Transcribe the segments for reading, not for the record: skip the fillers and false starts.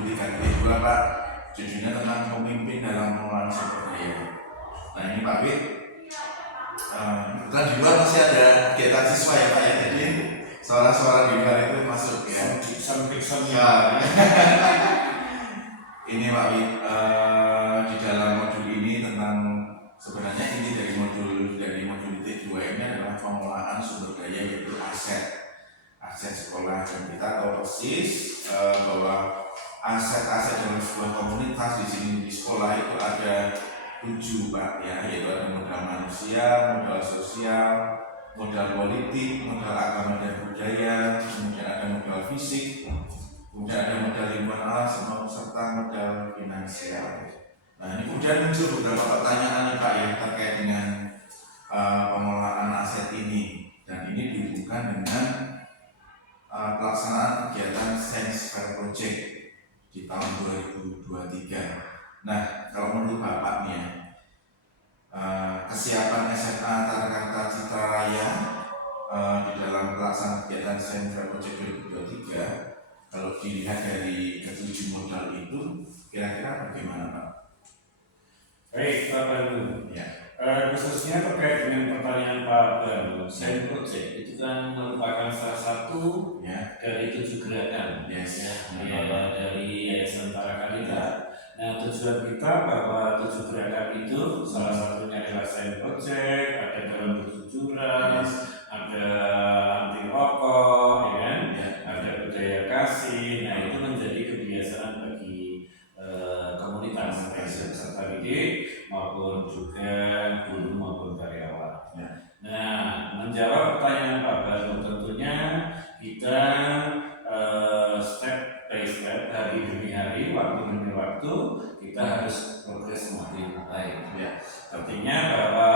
modul 3 Pak, judulnya tentang pemimpin dalam pengelolaan sumber daya. Nah ini Pak Wid, di luar masih ada kegiatan siswa ya Pak ya, jadi suara-suara di luar itu masuk ya. Ya. Ini Pak Wid, di dalam modul ini tentang sebenarnya inti dari modul T2 ini adalah pengelolaan sumber daya, yaitu aset sekolah, dan kita tahu persis bahwa aset-aset dalam sebuah komunitas di sini di sekolah itu ada 7 Pak ya, yaitu ada modal manusia, modal sosial, modal politik, modal agama dan budaya, kemudian ada modal fisik, kemudian ada modal lingkungan alam, serta modal finansial. Nah ini kemudian muncul beberapa pertanyaan nih Pak ya terkait dengan pengelolaan aset ini, dan ini dihubungkan dengan pelaksanaan kegiatan Science Fair Project di tahun 2023. Nah kalau menurut Bapak nih ya, kesiapan SMA Tarakanita Citra Raya di dalam pelaksanaan kegiatan Science Fair Project 2023, kalau dilihat dari ke-7 modal itu, kira-kira bagaimana Pak? Baik Pak Banu, ya. Khususnya terkait dengan pertanyaan Pak Banu, Science Project itu kan merupakan salah satu dari 7 gerakan dari Yayasan Tarakanita. Nah tujuan kita bahwa 7 gerakan itu salah satunya adalah Science Project, ada dalam kejujuran, ada anti rokok, ada budaya kasih. Nah itu menjadi kebiasaan bagi komunitas peserta didik maupun juga guru maupun karyawan. Nah menjawab pertanyaan Pak Banu, tentunya kita step by step, hari demi hari, waktu demi waktu, kita harus progres semakin baik. Artinya bahwa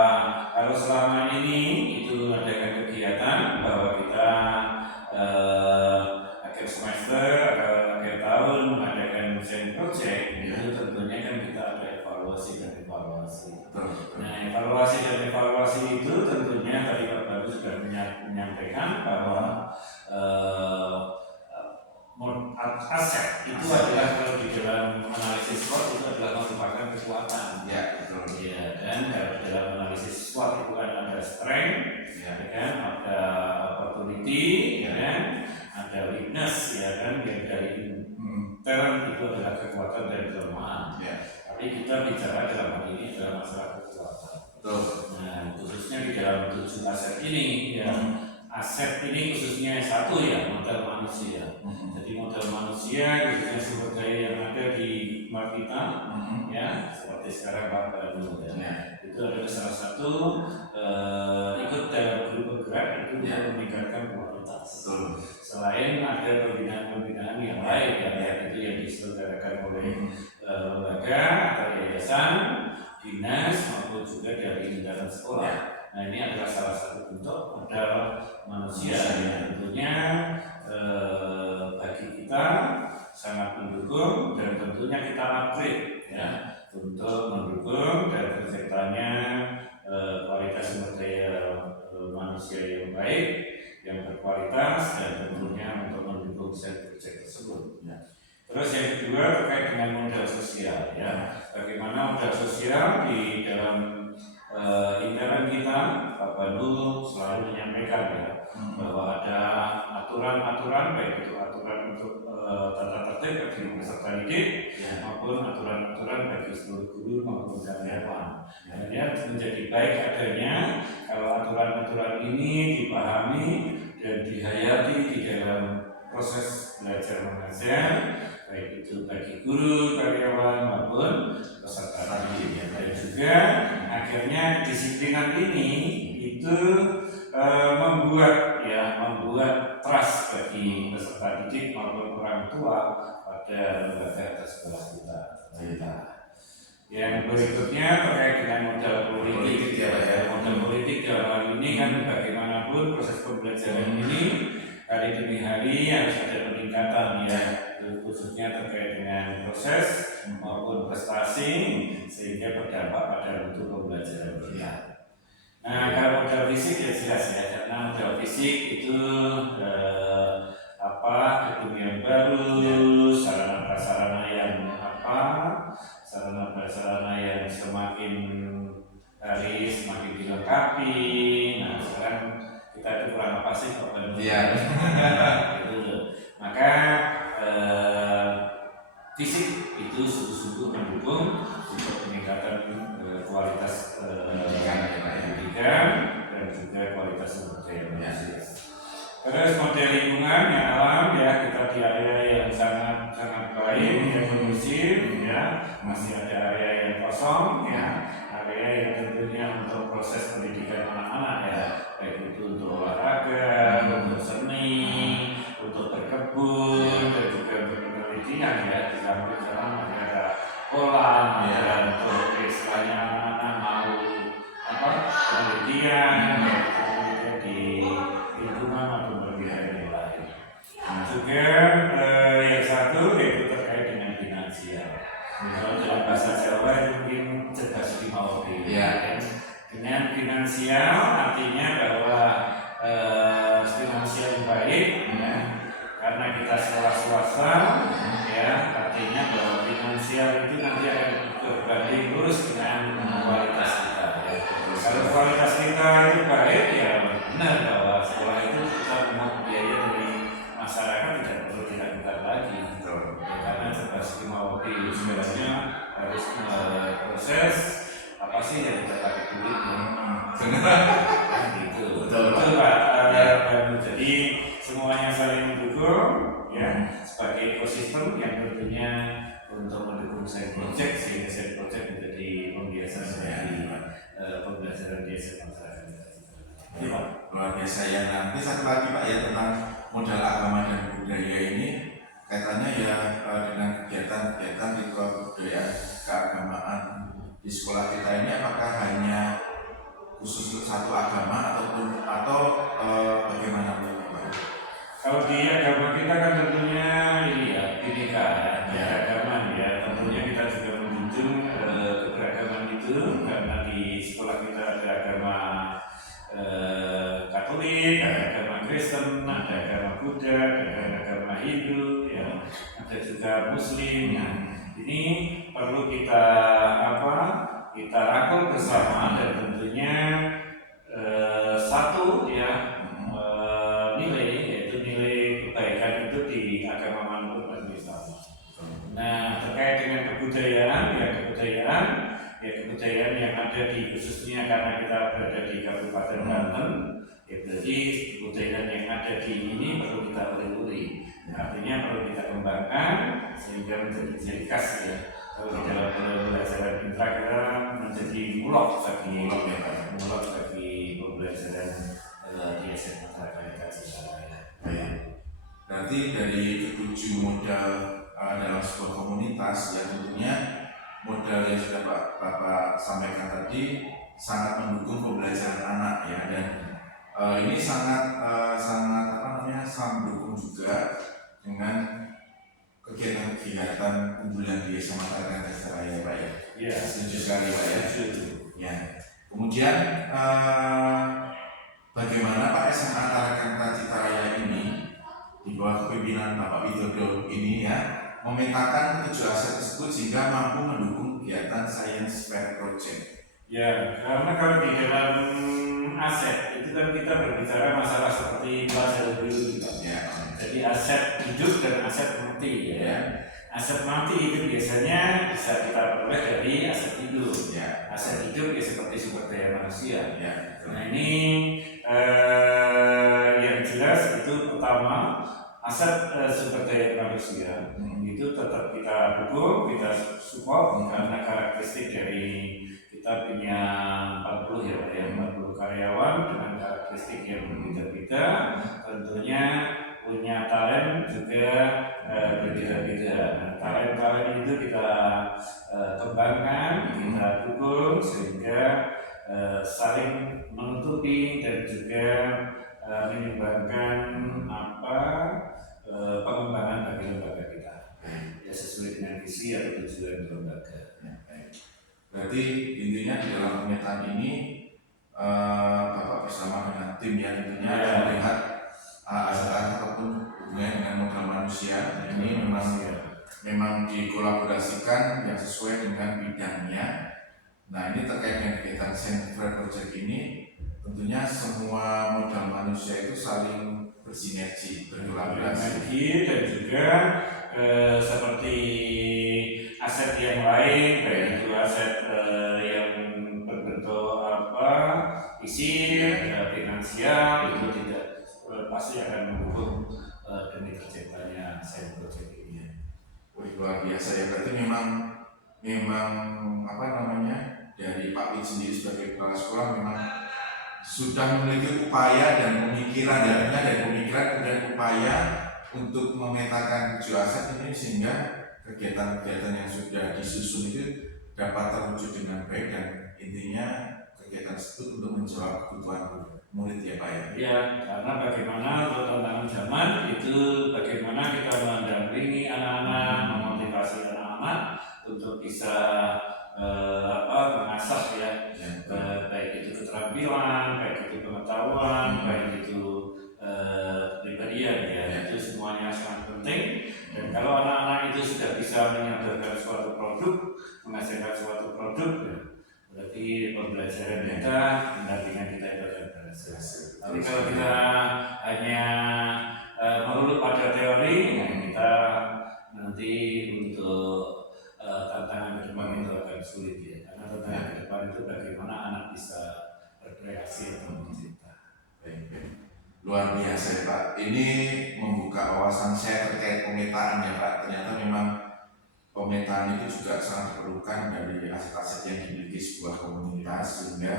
kalau selama ini itu adakan kegiatan bahwa kita akhir semester atau akhir tahun mengadakan Science Project, itu tentunya kan kita ada evaluasi dan evaluasi. Nah evaluasi dan evaluasi itu tentunya tadi Pak Bagus sudah menyampaikan bahwa aset itu adalah, kalau di dalam analisis SWOT itu adalah merupakan kekuatan. Dan kalau dalam analisis SWOT itu kan ada strength, ada opportunity, ada weakness, yang dari intern itu adalah kekuatan dan kelemahan. Tapi kita bicara dalam hal ini adalah masalah kekuatan. Nah khususnya di dalam 7 aset ini, aset ini khususnya satu modal manusia. Jadi modal manusia khususnya sumber daya yang ada di kita, seperti sekarang Pak Banu, itu adalah salah satu ikut dalam grup bergerak itu untuk meningkatkan kualitas. Selain ada pembinaan-pembinaan yang lain itu yang diselenggarakan oleh lembaga atau yayasan, dinas maupun juga dari lingkaran sekolah. Nah ini adalah salah satu bentuk modal manusia yang tentunya bagi kita sangat mendukung, dan tentunya kita upgrade untuk mendukung dan terciptanya kualitas sumber daya manusia yang baik, yang berkualitas, dan tentunya untuk mendukung Science Project tersebut. Terus yang kedua terkait dengan modal sosial, bagaimana modal sosial di dalam intern kita, Pak Banu selalu menyampaikan bahwa ada aturan-aturan, baik itu aturan untuk tata tertib bagi peserta didik maupun aturan-aturan bagi seluruh guru maupun karyawan. Kemudian menjadi baik adanya kalau aturan-aturan ini dipahami dan dihayati di dalam proses belajar mengajar, baik itu bagi guru, karyawan maupun peserta didik. Dan juga akhirnya disiplinan ini itu membuat trust bagi peserta didik maupun orang tua pada lembaga atau sekolah kita. Yang berikutnya terkait dengan modal politik. Modal politik dalam hal ini kan bagaimanapun proses pembelajaran ini hari demi hari harus ada peningkatan khususnya terkait dengan proses maupun prestasi sehingga berdampak pada mutu pembelajaran kita. Nah kalau modal fisik jelas karena modal fisik itu gedung yang baru, sarana prasarana fisik itu sungguh-sungguh mendukung untuk peningkatan kualitas pendidikan dan juga kualitas sumber daya manusia. Terus model lingkungan yang alam ya, kita di area yang sangat baik, yang kondusif ya, masih ada area yang kosong ya, area yang tentunya untuk proses pendidikan anak-anak ya, baik itu untuk olahraga, untuk seni, untuk berkebun dan juga untuk penelitian ya, di samping sana ada kolam ya, untuk istilahnya anak-anak mau penelitian di lingkungan atau berpihak yang lain. Nah, juga yang satu yaitu terkait dengan finansial. Kalau dalam bahasa Jawa itu mungkin cerdas di mawati. Ya. Dengan finansial artinya bahwa finansial yang baik, ya, karena kita sekolah swasta, ya, artinya bahwa finansial itu nanti akan berbanding lurus dengan kualitas kita. Ya. Kalau kualitas kita itu baik, ya benar bahwa sekolah itu kita memungut biaya dari masyarakat tidak perlu diragukan lagi. Ya, karena cerdas mawati sebenarnya harus proses apa sih yang kita pakai duit ya. Gitu. Betul Pak. Jadi semuanya saling mendukung ya, sebagai ekosistem yang tentunya untuk mendukung side project, sehingga side project menjadi pembiasaan dari pembelajaran di SMA. Luar biasa ya. Nanti satu lagi Pak ya, tentang modal agama dan budaya ini kaitannya ya dengan kegiatan-kegiatan ritual budaya keagamaan di sekolah kita ini, apakah hanya khusus satu agama atau bagaimana Pak? Kalau di agama kita kan tentunya ini ya, bineka ya, keagamaan ya. Tentunya kita juga menjunjung keberagaman itu, karena di sekolah kita ada agama Katolik, ada agama Kristen, ada agama Buddha, ada agama Hindu, ya, ada juga Muslim. Ya. Ini perlu kita rangkul bersama, dan tentunya satu ya nilai, yaitu nilai kebaikan itu di agama manapun pasti sama. Nah, terkait dengan kebudayaan yang ada di, khususnya karena kita berada di Kabupaten Banten, ya berarti kebudayaan yang ada di ini perlu kita pelihara. Artinya perlu kita kembangkan sehingga menjadi khas ya. Kalau di dalam pembelajaran intra kita menjadi mulok bagi pembelajaran di SMA ya. Berarti dari ketujuh modal dalam sebuah komunitas yang tentunya modal yang sudah Bapak sampaikan tadi sangat mendukung pembelajaran anak ya, dan ini sangat mendukung juga dengan kegiatan-kegiatan unggulan di SMA Tarakan Raya Pak ya. Ya, setuju sekali Pak ya. Ya. Kemudian bagaimana Pak SMA Tarakan Raya ini di bawah kepemimpinan Bapak Widodo ini ya memetakan 7 aset tersebut sehingga mampu mendukung kegiatan Science Fair Project. Ya, karena kalau di dalam aset itu kan kita berbicara masalah seperti pelajaran dulu gitu. Ya. Jadi aset hidup dan aset mati ya. Aset mati itu biasanya bisa kita peroleh dari aset hidup. Ya. Aset hidup ya seperti sumber daya manusia. Ya. Nah ini yang jelas itu pertama aset sumber daya manusia itu tetap kita dukung, kita support karena karakteristik dari kita punya 40 ya, 40 karyawan dengan karakteristik yang berbeda-beda, tentunya punya talent juga berbeda-beda. Nah, talent itu kita kembangkan, kita dukung sehingga saling menutupi dan juga menyumbangkan pengembangan bagi lembaga kita ya, sesuai dengan visi atau tujuan lembaga. Berarti intinya di dalam pemetaan ini Bapak bersama dengan tim yang tentunya melihat aset ataupun hubungan dengan modal manusia ini memang dikolaborasikan yang sesuai dengan bidangnya. Nah ini terkait dengan kegiatan Science Fair Project ini tentunya semua modal manusia itu saling bersinergi, berkolaborasi dan juga seperti luar biasa ya. Berarti memang apa namanya, dari Pak Win sendiri sebagai kepala sekolah memang sudah memiliki upaya dan pemikiran dari pemikiran kemudian upaya untuk memetakan 7 aset ini sehingga kegiatan-kegiatan yang sudah disusun itu dapat terwujud dengan baik dan intinya kegiatan tersebut untuk menjawab kebutuhan murid ya Pak ya. Ya, karena bagaimana untuk tantangan zaman itu bagaimana kita mendampingi anak-anak, memotivasi anak-anak untuk bisa mengasah ya, baik itu keterampilan, baik itu pengetahuan, baik itu kepribadian ya, itu semuanya sangat penting. Dan kalau anak-anak itu sudah bisa menyodorkan suatu produk, menghasilkan suatu produk, ya, berarti pembelajaran kita, pendampingan kita itu akan berhasil. Tapi kalau kita hanya melulu pada teori, ya kita nanti untuk tantangan ke depan itu akan sulit ya. Karena tantangan ke depan itu bagaimana anak bisa berkreasi atau mencipta. Luar biasa ya Pak. Ini membuka wawasan saya terkait pemetaan ya Pak. Ternyata memang pemetaan itu juga sangat diperlukan dari aset-aset yang dimiliki sebuah komunitas sehingga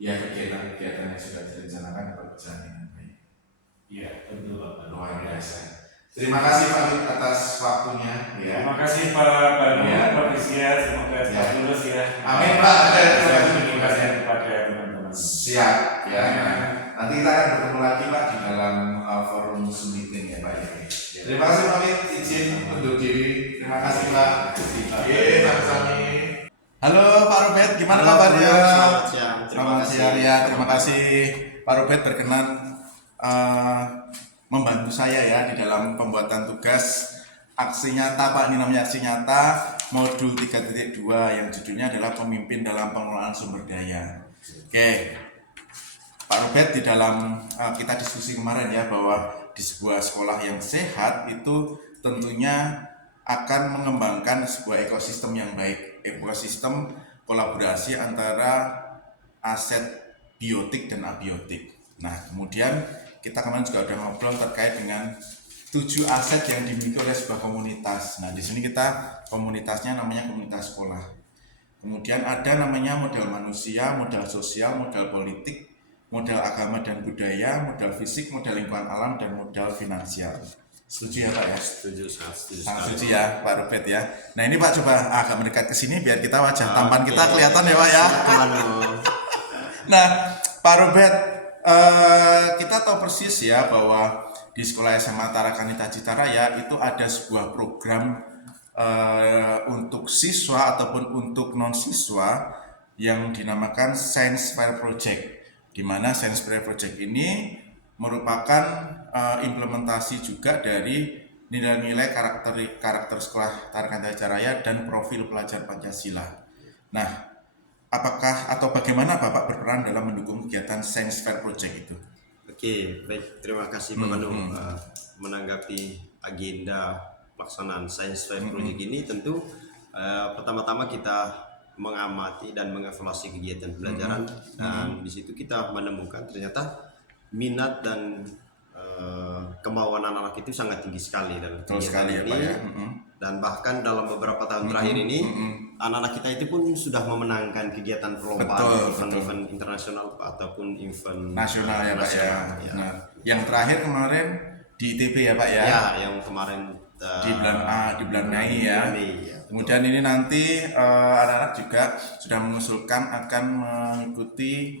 ya kegiatan-kegiatan yang sudah direncanakan dapat berjalan dengan baik. Iya, tentu Pak. Luar biasa. Terima kasih Pak Wid atas waktunya. Ya. Terima kasih Pak Banu, Pak Visia, semoga tetap lulus ya. Amin Pak. Terima kasih kepada teman-teman. Siap ya. Nanti kita akan bertemu lagi Pak di dalam forum meeting ya Pak. Terima kasih Pak Wid, izin undur diri. Terima kasih Pak. Sama-sama. Halo Pak Robert, gimana kabarnya? Selamat siang. Selamat siang ya. Terima kasih Pak Robert berkenan membantu saya ya di dalam pembuatan tugas aksi nyata Pak. Ini namanya aksi nyata modul 3.2 yang judulnya adalah pemimpin dalam pengelolaan sumber daya. Oke, Pak Robert, di dalam kita diskusi kemarin ya bahwa di sebuah sekolah yang sehat itu tentunya akan mengembangkan sebuah ekosistem yang baik, ekosistem kolaborasi antara aset biotik dan abiotik. Nah, kemudian kita kemarin juga udah ngobrol terkait dengan 7 aset yang dimiliki oleh sebuah komunitas. Nah, di sini kita komunitasnya namanya komunitas sekolah. Kemudian ada namanya modal manusia, modal sosial, modal politik, modal agama dan budaya, modal fisik, modal lingkungan alam, dan modal finansial. Setuju ya Pak ya? Setuju, setuju. Sangat setuju ya Pak Robert ya. Nah ini Pak coba agak mendekat ke sini biar kita wajah tampan kita kelihatan ya Pak ya. Nah Pak Robert, kita tahu persis ya bahwa di sekolah SMA Tarakanita Citaraya itu ada sebuah program untuk siswa ataupun untuk non siswa yang dinamakan Science Fair Project. Di mana Science Fair Project ini merupakan implementasi juga dari nilai-nilai karakter sekolah Tarakanita Citaraya dan profil pelajar Pancasila. Nah, apakah atau bagaimana Bapak berperan dalam mendukung kegiatan Science Fair Project itu? Oke, baik. Terima kasih Pak Banu. Menanggapi agenda pelaksanaan Science Fair Project ini tentu pertama-tama kita mengamati dan mengevaluasi kegiatan pembelajaran dan di situ kita menemukan ternyata minat dan kemauan anak-anak itu sangat tinggi sekali dalam kegiatan ya, ini Pak, ya? Dan bahkan dalam beberapa tahun terakhir ini anak-anak kita itu pun sudah memenangkan kegiatan perlombaan event internasional ataupun event nasional ya Pak ya. Ya. Nah, yang terakhir kemarin di ITB ya Pak ya. Ya, yang kemarin di bulan Mei ya. Kemudian ini nanti anak-anak juga sudah mengusulkan akan mengikuti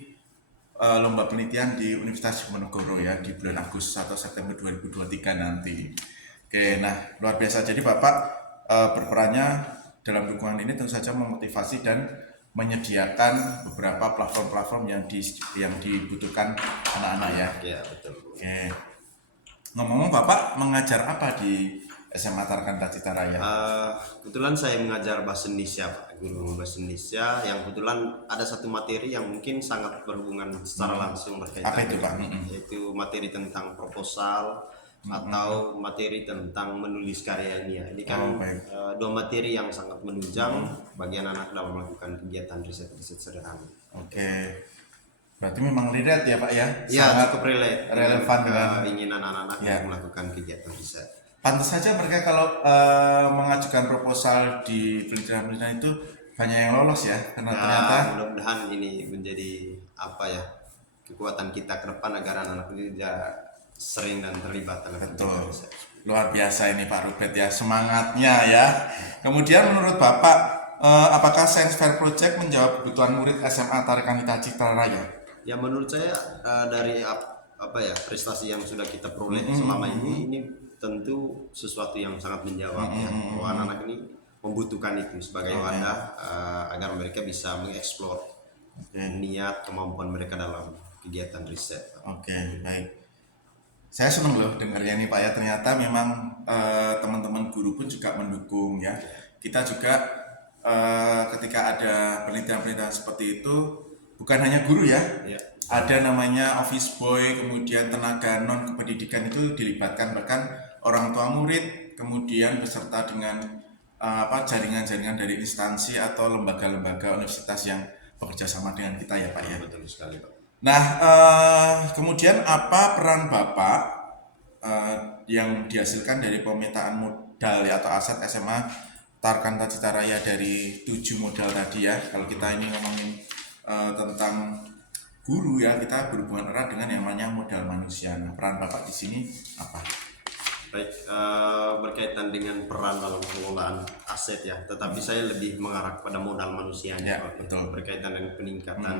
lomba penelitian di Universitas Diponegoro ya di bulan Agustus atau September 2023 nanti. Oke, nah luar biasa. Jadi Bapak berperannya dalam dukungan ini tentu saja memotivasi dan menyediakan beberapa platform-platform yang dibutuhkan anak-anak ya. Ya, betul. Oke. Ngomong-ngomong Bapak mengajar apa di SMA Tarakanita Citaraya? Kebetulan saya mengajar bahasa Indonesia, Pak, guru bahasa Indonesia yang kebetulan ada satu materi yang mungkin sangat berhubungan secara langsung berkaitan. Apa itu Pak? Yaitu materi tentang proposal atau materi tentang menulis karya ilmiah. Ini kan dua materi yang sangat menunjang bagi anak-anak dalam melakukan kegiatan riset-riset sederhana. Oke. Berarti memang relate ya Pak ya? Ya, sangat cukup relevan dengan keinginan anak-anak untuk melakukan kegiatan riset. pantas saja mereka kalau mengajukan proposal di penelitian-penelitian itu banyak yang lolos ya, karena ternyata Mudah-mudahan ini menjadi apa ya, kekuatan kita ke depan agar anak-anak ini tidak sering dan terlibat dalam betul. kegiatan riset. Luar biasa ini Pak Rubet ya, semangatnya ya. Kemudian menurut Bapak, apakah Science Fair Project menjawab kebutuhan murid SMA Tarikan Hita Citra Raya? Ya menurut saya dari apa ya, prestasi yang sudah kita peroleh selama ini tentu sesuatu yang sangat menjawab ya, bahwa anak-anak ini membutuhkan itu sebagai wadah agar mereka bisa mengeksplor niat kemampuan mereka dalam kegiatan riset. Oke, baik. Saya senang loh dengarnya nih Pak ya, ternyata memang teman-teman guru pun juga mendukung ya. Kita juga ketika ada penelitian-penelitian seperti itu, bukan hanya guru ya, Ya. ada namanya office boy, kemudian tenaga non kependidikan itu dilibatkan, bahkan orang tua murid, kemudian beserta dengan jaringan-jaringan dari instansi atau lembaga-lembaga universitas yang bekerja sama dengan kita ya Pak ya. Betul sekali Pak. Nah, kemudian apa peran Bapak yang dihasilkan dari pemetaan modal ya, atau aset SMA Tarikan Hita Citra Raya dari 7 modal tadi ya. Kalau kita ini ngomongin tentang guru ya, kita berhubungan erat dengan yang namanya modal manusia. Nah, peran Bapak di sini apa? Baik, berkaitan dengan peran dalam pengelolaan aset ya, tetapi saya lebih mengarah pada modal manusianya Ya, Pak. betul. Berkaitan dengan peningkatan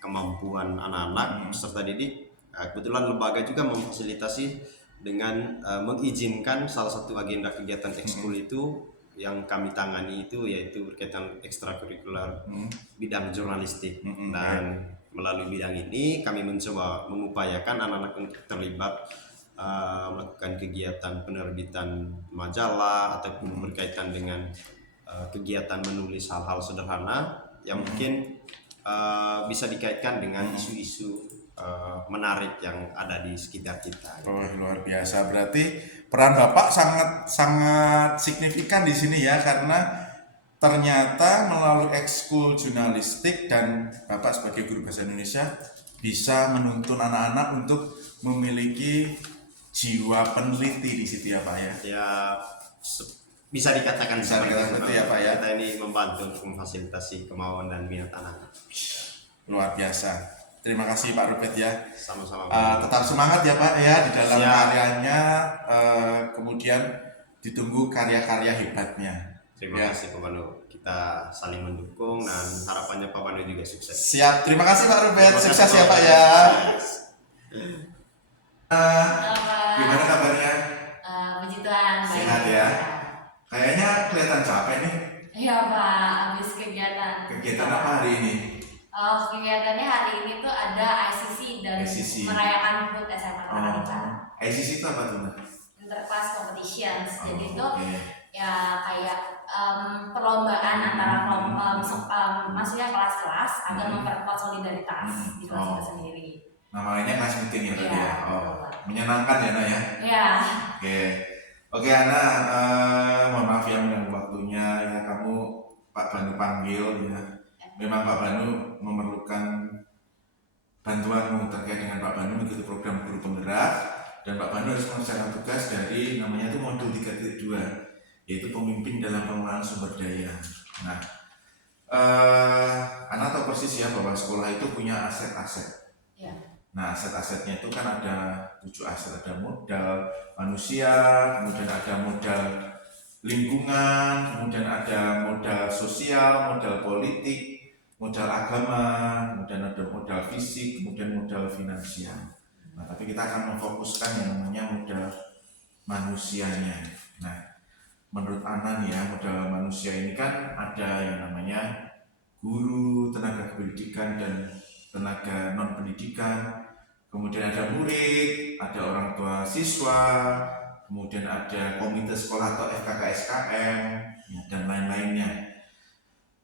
kemampuan anak-anak peserta didik. Kebetulan lembaga juga memfasilitasi dengan mengizinkan salah satu agenda kegiatan ekskul itu yang kami tangani itu yaitu berkaitan ekstrakurikuler bidang jurnalistik. Dan melalui bidang ini kami mencoba mengupayakan anak-anak untuk terlibat melakukan kegiatan penerbitan majalah ataupun berkaitan dengan kegiatan menulis hal-hal sederhana yang mungkin bisa dikaitkan dengan isu-isu menarik yang ada di sekitar kita. Oh, luar biasa. Berarti peran Bapak sangat signifikan di sini ya, karena ternyata melalui ekskul jurnalistik dan Bapak sebagai guru bahasa Indonesia bisa menuntun anak-anak untuk memiliki jiwa peneliti di situ ya Pak ya. Ya bisa dikatakan Bisa dikatakan seperti ya, Pak, ya. Kita ini membantu untuk memfasilitasi kemauan dan minat anak. Luar biasa. Terima kasih Pak Rubet ya. Sama-sama. Tetap semangat ya Pak ya di dalam Siap. karyanya, kemudian ditunggu karya-karya hebatnya. Terima Ya. kasih Pak Banu. Kita saling mendukung dan harapannya Pak Banu juga sukses. Siap. Terima kasih Pak Rubet. Terima Sukses kasih, ya Pak Pak. ya. Sukses. Gimana kabarnya? Puji Tuhan, baik. Sehat ya? Kayaknya kelihatan capek nih. Iya Pak, habis kegiatan. Kegiatan apa hari ini? Kegiatannya hari ini tuh ada ICC dan ICC. merayakan HUT SMA Tarikan Hita. ICC itu apa tuh Mbak? Interclass Competitions. Jadi itu Oke. ya kayak perlombaan antara kelompok, maksudnya kelas-kelas agar memperkuat solidaritas di kelas kita sendiri. Namanya class meeting ya tadi Iya, ya. betul, Pak. Menyenangkan ya Nak ya. Ya, Oke Ana, mohon maaf ya mengganggu waktunya ya, kamu Pak Banu panggil ya. Memang Pak Banu memerlukan bantuanmu terkait dengan Pak Banu mengikuti program guru penggerak, dan Pak Banu harus mengerjakan tugas dari namanya itu modul 3.2, yaitu pemimpin dalam pengelolaan sumber daya. Nah, Ana tahu persis ya bahwa sekolah itu punya aset-aset. ya. Nah, aset-asetnya itu kan ada 7 aset, ada modal manusia, kemudian ada modal lingkungan, kemudian ada modal sosial, modal politik, modal agama, kemudian ada modal fisik, kemudian modal finansial. Nah, tapi kita akan memfokuskan yang namanya modal manusianya. Nah, menurut Ana nih ya, modal manusia ini kan ada yang namanya guru, tenaga kependidikan, dan tenaga non pendidikan, kemudian ada murid, ada orang tua siswa, kemudian ada komite sekolah atau FKK-SKM ya, dan lain-lainnya.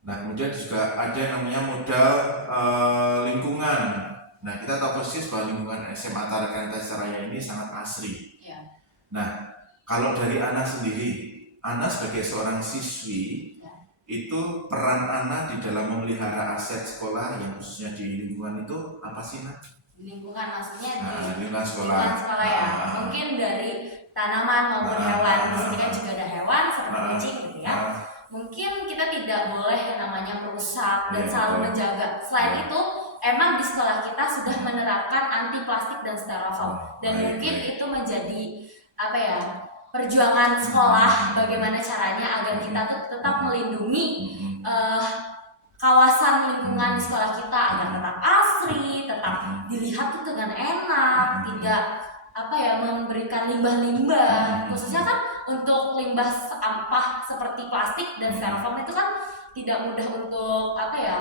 Nah, kemudian juga ada yang namanya modal lingkungan. Nah, kita tahu persis bahwa lingkungan SMA Tarikan Hita Citra Raya ini sangat asri. Ya. Nah, kalau dari Ana sendiri, Ana sebagai seorang siswi, itu peran Ana di dalam memelihara aset sekolah yang khususnya di lingkungan itu apa sih, Nak? Lingkungan maksudnya Nah, di lingkungan sekolah. lingkungan sekolah ya. Ah. Mungkin dari tanaman maupun hewan. Di sini kan juga ada hewan seperti kucing gitu ya. Mungkin kita tidak boleh yang namanya merusak dan selalu menjaga. Selain itu, emang di sekolah kita sudah menerapkan anti plastik dan styrofoam, dan mungkin itu menjadi apa ya, perjuangan sekolah bagaimana caranya agar kita tuh tetap melindungi kawasan lingkungan di sekolah kita agar tetap asri, tetap dilihat tuh dengan enak, tidak apa ya, memberikan limbah-limbah, khususnya kan untuk limbah sampah seperti plastik dan styrofoam itu kan tidak mudah untuk apa ya,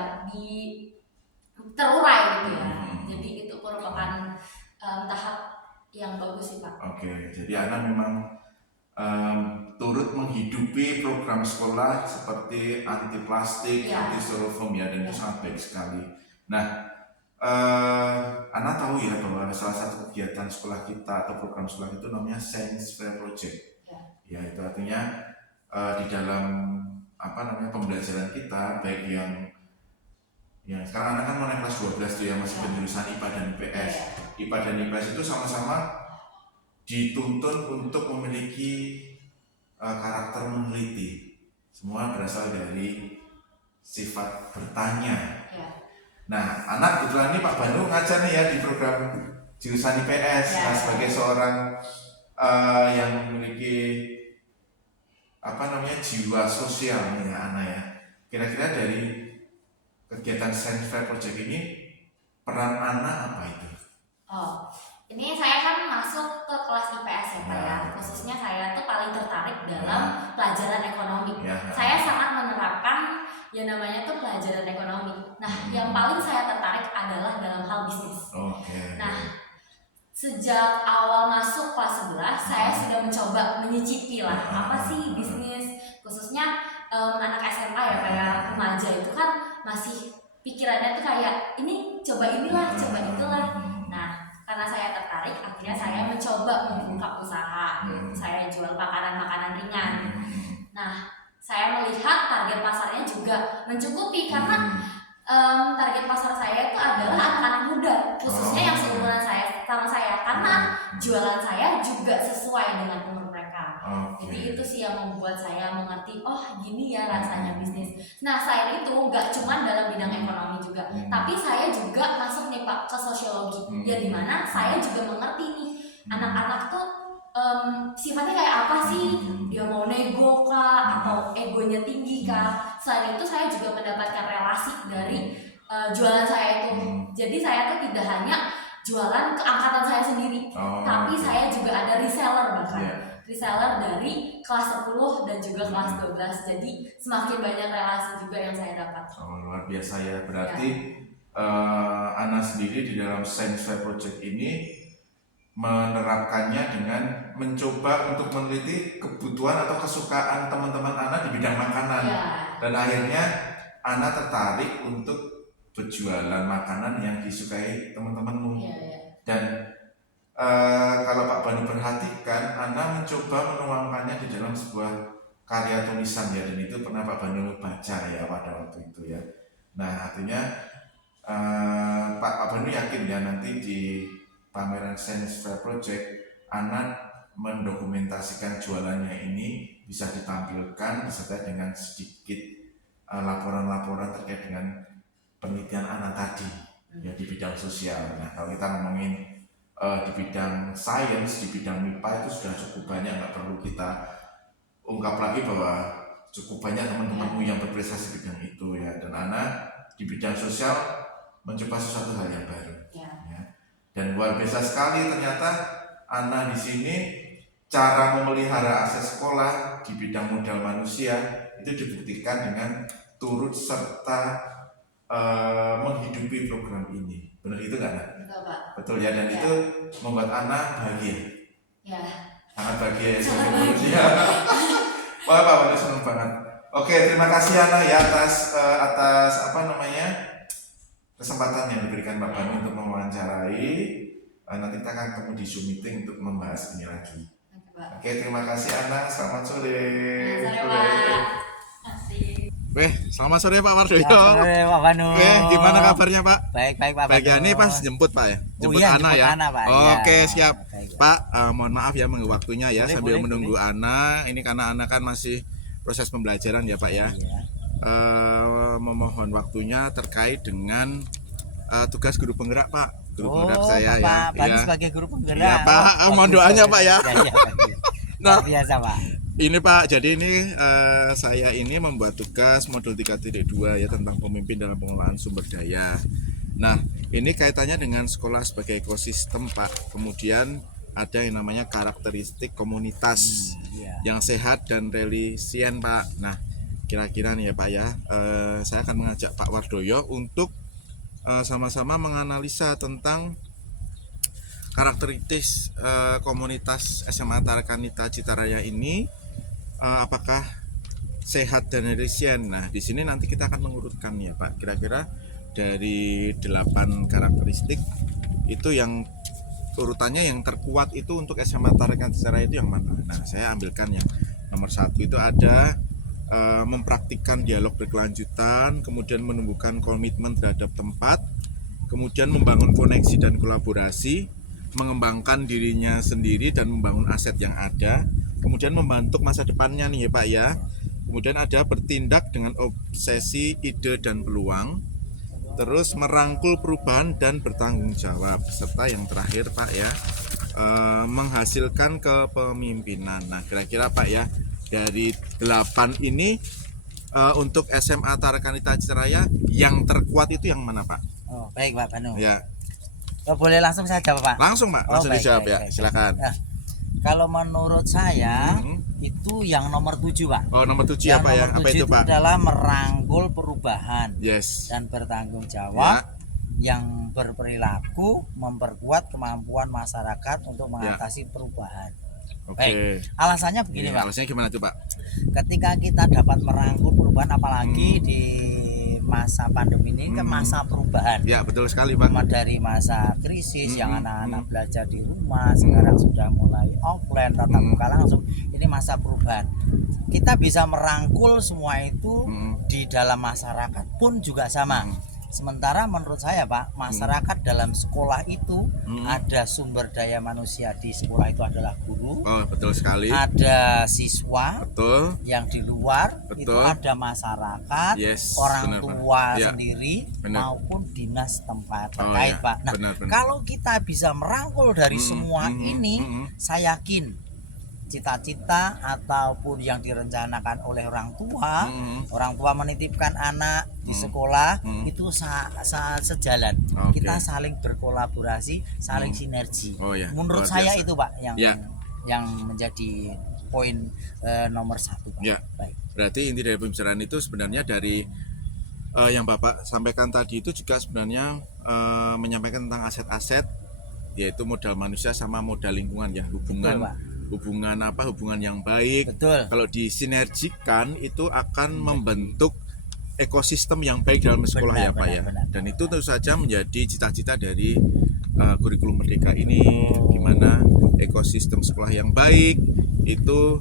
terurai gitu ya. Jadi itu merupakan tahap yang bagus sih Pak. Oke, jadi Ana memang turut menghidupi program sekolah seperti anti plastik, anti styrofoam ya, dan itu sangat baik sekali. Nah, Ana tahu ya bahwa salah satu kegiatan sekolah kita atau program sekolah itu namanya Science Fair Project. Ya, itu artinya di dalam apa namanya pembelajaran kita, baik yang sekarang anak kan mau naik kelas 12 tuh ya, masih penjurusan IPA dan IPS. IPA dan IPS itu sama-sama dituntut untuk memiliki karakter meneliti. Semua berasal dari sifat bertanya. Nah, anak kebetulan ini Pak Banu ngajar nih ya di program jurusan IPS. Nah, sebagai seorang yang memiliki apa namanya jiwa sosial nih ya Ana ya. Kira-kira dari kegiatan Science Fair Project ini peran Ana apa itu? Oh, ini saya kan masuk ke kelas IPS ya Pak ya. Khususnya saya tuh paling tertarik dalam pelajaran ekonomi. Saya sangat menerapkan yang namanya tuh pelajaran ekonomi. Nah, yang paling saya tertarik adalah dalam hal bisnis. Nah, sejak awal masuk kelas 11 saya sudah mencoba menyicipi lah apa sih bisnis, khususnya anak SMA ya kayak remaja itu kan masih pikirannya tuh kayak ini coba inilah, coba itulah. Nah, karena saya tertarik, akhirnya saya mencoba membuka usaha. Saya jual makanan-makanan ringan. Nah, saya melihat target pasarnya juga mencukupi karena target pasar saya itu adalah anak-anak muda, khususnya yang seumuran saya sama saya, karena jualan saya juga sesuai dengan umur mereka. Jadi itu sih yang membuat saya mengerti, oh gini ya rasanya bisnis. Nah, selain itu nggak cuma dalam bidang ekonomi juga, tapi saya juga masuk nih Pak ke sosiologi, ya dimana saya juga mengerti nih anak-anak tuh sifatnya kayak apa sih, dia mau nego kah atau egonya tinggi kah. Selain itu saya juga mendapatkan relasi dari jualan saya itu. Jadi saya tuh tidak hanya jualan ke angkatan saya sendiri, tapi saya juga ada reseller bahkan. Reseller dari kelas 10 dan juga kelas 12. Jadi semakin banyak relasi juga yang saya dapat. Luar biasa ya. Berarti Ana sendiri di dalam Science Fair Project ini menerapkannya dengan mencoba untuk meneliti kebutuhan atau kesukaan teman-teman Ana di bidang makanan. Dan akhirnya Ana tertarik untuk berjualan makanan yang disukai teman-temanmu. Dan kalau Pak Banu perhatikan, Ana mencoba menuangkannya di dalam sebuah karya tulisan ya, dan itu pernah Pak Banu baca ya pada waktu itu ya. Nah, artinya Pak Banu yakin ya nanti di pameran Science Fair Project Ana mendokumentasikan jualannya ini bisa ditampilkan beserta dengan sedikit laporan-laporan terkait dengan penelitian Ana tadi ya di bidang sosial. Nah, kalau kita ngomongin di bidang sains, di bidang MIPA itu sudah cukup banyak, nggak perlu kita ungkap lagi bahwa cukup banyak teman-temanmu yang berprestasi di bidang itu ya. Dan Ana di bidang sosial mencoba sesuatu hal yang baru. Ya. Dan luar biasa sekali ternyata Ana di sini cara memelihara aset sekolah di bidang modal manusia itu dibuktikan dengan turut serta menghidupi program ini. Benar itu nggak, Ana? Betul, Pak. Betul ya, dan itu membuat Ana bahagia. Ya. Sangat bahagia ya. Wah, Pak Banu senang banget. Oke, terima kasih Ana ya atas apa namanya kesempatan yang diberikan Pak Banu untuk mewawancarai. Nanti kita akan ketemu di Zoom meeting untuk membahas ini lagi. Oke, terima kasih Ana. Selamat sore. Selamat sore, Pak. Asik. Selamat sore Pak Wardoyo. Selamat sore Pak Banu. Gimana kabarnya Pak? Baik Pak Banu. Baik ya, ini pas jemput Pak ya? Jemput Ana Ana ya? Ana, Pak. Oke, Ya, siap. baik. Pak, mohon maaf ya mengganggu waktunya ya, Boleh, sambil boleh, menunggu anak. Ini karena anak kan masih proses pembelajaran ya Pak ya. Iya. Memohon waktunya terkait dengan tugas guru penggerak Pak. Guru penggerak Oh, saya Bapak ya. Bani Ya. sebagai guru penggerak. Iya, Pak. Oh, Mohon bagus, doanya, bagus. Pak, ya. Iya, bagus. Nah. Luar biasa Pak. Ini Pak, jadi ini saya ini membuat tugas modul 3.2 ya tentang pemimpin dalam pengelolaan sumber daya. Nah, ini kaitannya dengan sekolah sebagai ekosistem Pak. Kemudian ada yang namanya karakteristik komunitas Iya. yang sehat dan resilient Pak. Nah, kira-kira nih ya Pak ya, saya akan mengajak Pak Wardoyo untuk sama-sama menganalisa tentang karakteristik komunitas SMA Tarakanita Citaraya ini, apakah sehat dan resilient. Nah, di sini nanti kita akan mengurutkan ya Pak. Kira-kira dari 8 karakteristik itu yang urutannya yang terkuat itu untuk SMA Tarakanita Citaraya itu yang mana? Nah, saya ambilkan yang nomor 1 itu ada mempraktikkan dialog berkelanjutan, kemudian menumbuhkan komitmen terhadap tempat, kemudian membangun koneksi dan kolaborasi, mengembangkan dirinya sendiri dan membangun aset yang ada, kemudian membantu masa depannya nih ya Pak ya. Kemudian ada bertindak dengan obsesi, ide dan peluang, terus merangkul perubahan dan bertanggung jawab, serta yang terakhir Pak ya, menghasilkan kepemimpinan. Nah, kira-kira Pak ya, dari 8 ini untuk SMA Tarakanita Citaraya yang terkuat itu yang mana Pak? Oh, baik Pak Banu. Ya, Oh, boleh langsung saya jawab Pak. langsung Pak, langsung baik, dijawab baik, ya, baik. silakan. Nah, kalau menurut saya Mhm. itu yang nomor 7 Pak. Oh, nomor 7 Yang apa ya? nomor Apa 7 itu Pak? adalah merangkul perubahan Yes. dan bertanggung Ya. jawab yang berperilaku memperkuat kemampuan masyarakat untuk mengatasi perubahan. Oke. Baik. Alasannya begini Iya, Pak. alasannya gimana tuh Pak? Ketika kita dapat merangkul perubahan apalagi di masa pandemi ini ke masa perubahan. Ya, betul sekali Pak. Dari masa krisis yang Hmm, anak-anak belajar di rumah, sekarang sudah mulai offline tatap muka langsung. Ini masa perubahan. Kita bisa merangkul semua itu di dalam masyarakat pun juga sama. Sementara menurut saya Pak, masyarakat dalam sekolah itu ada sumber daya manusia di sekolah itu adalah guru, Oh, betul sekali. ada siswa Betul. yang di luar itu Betul. ada masyarakat, Yes, orang benar, Pak. tua Ya, sendiri benar. maupun dinas tempat Oh, terkait ya, Pak. Nah, benar, benar. kalau kita bisa merangkul dari semua ini, saya yakin cita-cita ataupun yang direncanakan oleh orang tua menitipkan anak di sekolah itu sejalan. Oke. Kita saling berkolaborasi, saling sinergi. Oh, ya, Menurut luar saya biasa. itu Pak Ya. yang menjadi poin nomor 1 Pak. Ya. Baik. Berarti inti dari pembicaraan itu sebenarnya dari yang Bapak sampaikan tadi itu juga sebenarnya menyampaikan tentang aset-aset, yaitu modal manusia sama modal lingkungan ya, Betul, Pak. hubungan yang baik. Betul. Kalau disinergikan itu akan membentuk ekosistem yang baik dalam sekolah Benar, ya Pak ya. benar. Dan itu tentu saja menjadi cita-cita dari kurikulum Merdeka ini, gimana ekosistem sekolah yang baik itu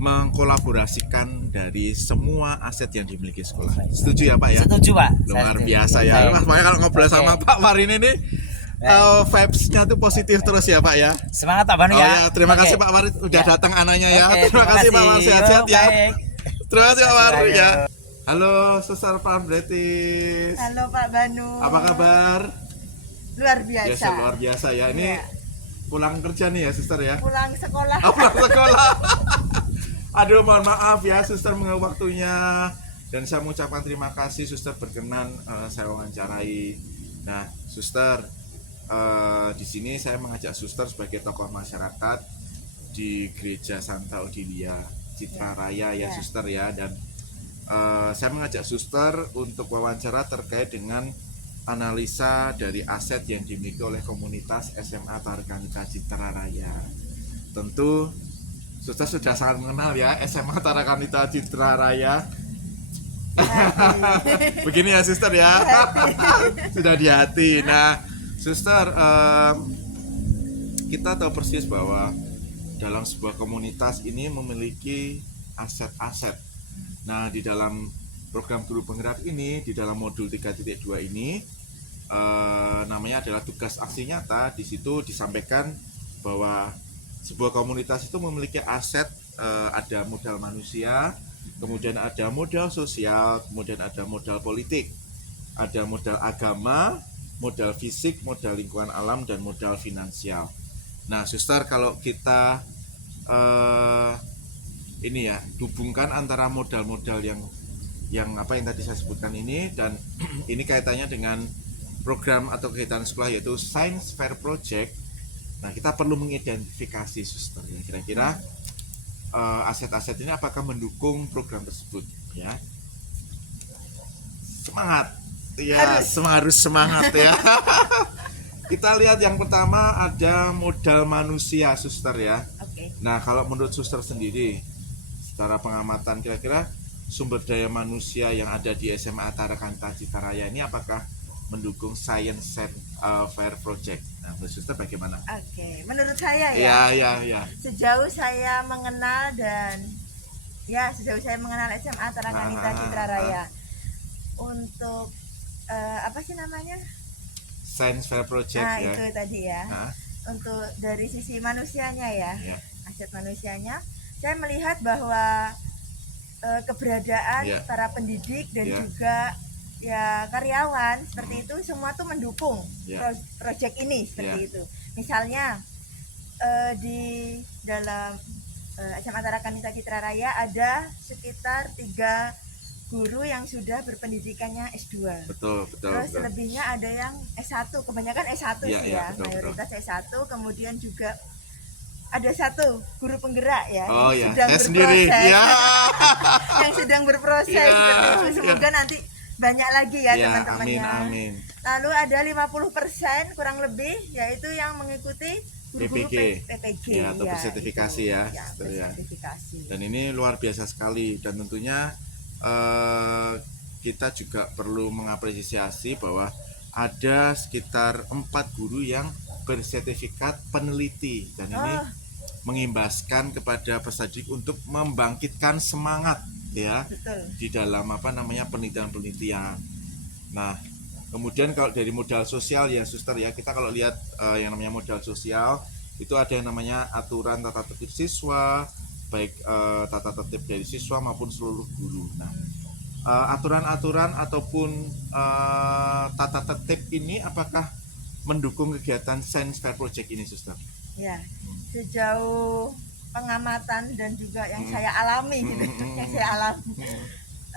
mengkolaborasikan dari semua aset yang dimiliki sekolah. Setuju ya Pak ya? Setuju Pak. Saya Luar setuju. biasa ya. Baik. Mas, makanya kalau ngobrol Oke. sama Pak Warin ini vibes-nya tuh positif terus ya Pak ya. Semangat Pak Banu Oh ya. ya, terima Oke. kasih Pak Warin udah Ya. datang anaknya ya. Oke, Terima kasih Pak Warin, sehat-sehat ya. Baik. Terima kasih Pak Warin Ayo. ya. Halo Suster Pambretis. Halo Pak Banu. Apa kabar? Luar Ya, biasa. luar biasa ya. Ini Ya. pulang kerja nih ya Suster ya. Pulang sekolah. Oh, pulang sekolah. Aduh, mohon maaf ya Suster mengganggu waktunya. Dan saya mengucapkan terima kasih Suster berkenan saya wawancarai. Nah, Suster, di sini saya mengajak Suster sebagai tokoh masyarakat di Gereja Santa Odilia Citaraya ya, Suster ya. Dan saya mengajak Suster untuk wawancara terkait dengan analisa dari aset yang dimiliki oleh komunitas SMA Tarakanita Citaraya. Tentu Suster sudah sangat mengenal ya SMA Tarakanita Citaraya. Begini ya Suster ya. Sudah di hati. Nah, Suster, kita tahu persis bahwa dalam sebuah komunitas ini memiliki aset-aset. Nah, di dalam program guru penggerak ini, di dalam modul 3.2 ini, namanya adalah tugas aksi nyata. Di situ disampaikan bahwa sebuah komunitas itu memiliki aset, ada modal manusia, kemudian ada modal sosial, kemudian ada modal politik, ada modal agama, modal fisik, modal lingkungan alam, dan modal finansial. Nah, Suster, kalau kita ini ya, hubungkan antara modal-modal yang apa yang tadi saya sebutkan ini, dan ini kaitannya dengan program atau kegiatan sekolah yaitu Science Fair Project. Nah, kita perlu mengidentifikasi, Suster, ya, kira-kira aset-aset ini apakah mendukung program tersebut, ya. Semangat, ya, harus semangat ya. Kita lihat yang pertama ada modal manusia, Suster, ya. Oke. Nah, kalau menurut Suster sendiri, secara pengamatan, kira-kira sumber daya manusia yang ada di SMA Tarakanita Citaraya ini apakah mendukung Science Fair Project? Nah, menurut Suster bagaimana? Oke, menurut saya ya, Ya. sejauh saya mengenal SMA Tarakanita Citaraya, untuk apa sih namanya? Science Fair Project, Nah, ya. itu tadi ya. Nah, Untuk dari sisi manusianya ya, ya. aset manusianya, saya melihat bahwa keberadaan Ya. para pendidik dan Ya. juga ya karyawan seperti itu semua tuh mendukung Ya. proyek ini seperti Ya. itu. Misalnya di dalam SMA Tarakanita Citaraya ada sekitar 3 guru yang sudah berpendidikannya S2. Betul. Terus selebihnya ada yang S1, kebanyakan S1 Iya, sih iya, ya, betul. mayoritas S1, kemudian juga ada 1 guru penggerak ya Oh yang ya, sedang saya sendiri. berproses. Ya. Yang sedang berproses Ya, seperti itu. ya. Semoga nanti banyak lagi ya Ya, teman-temannya. amin. Lalu ada 50% kurang lebih yaitu yang mengikuti guru-guru PPG Ya, atau bersertifikasi itu. ya, Ya, Suster, ya. bersertifikasi. Dan ini luar biasa sekali, dan tentunya kita juga perlu mengapresiasi bahwa ada sekitar 4 guru yang bersertifikat peneliti, dan ini Oh, mengimbaskan kepada peserta didik untuk membangkitkan semangat ya betul. di dalam penelitian-penelitian. Nah, kemudian kalau dari modal sosial ya, Suster, ya, kita kalau lihat yang namanya modal sosial itu ada yang namanya aturan tata tertib siswa, baik tata tertib dari siswa maupun seluruh guru. Nah, aturan-aturan ataupun tata tertib ini apakah mendukung kegiatan Science Fair Project ini, Suster? Ya, sejauh pengamatan dan juga yang saya alami gitu, yang saya alami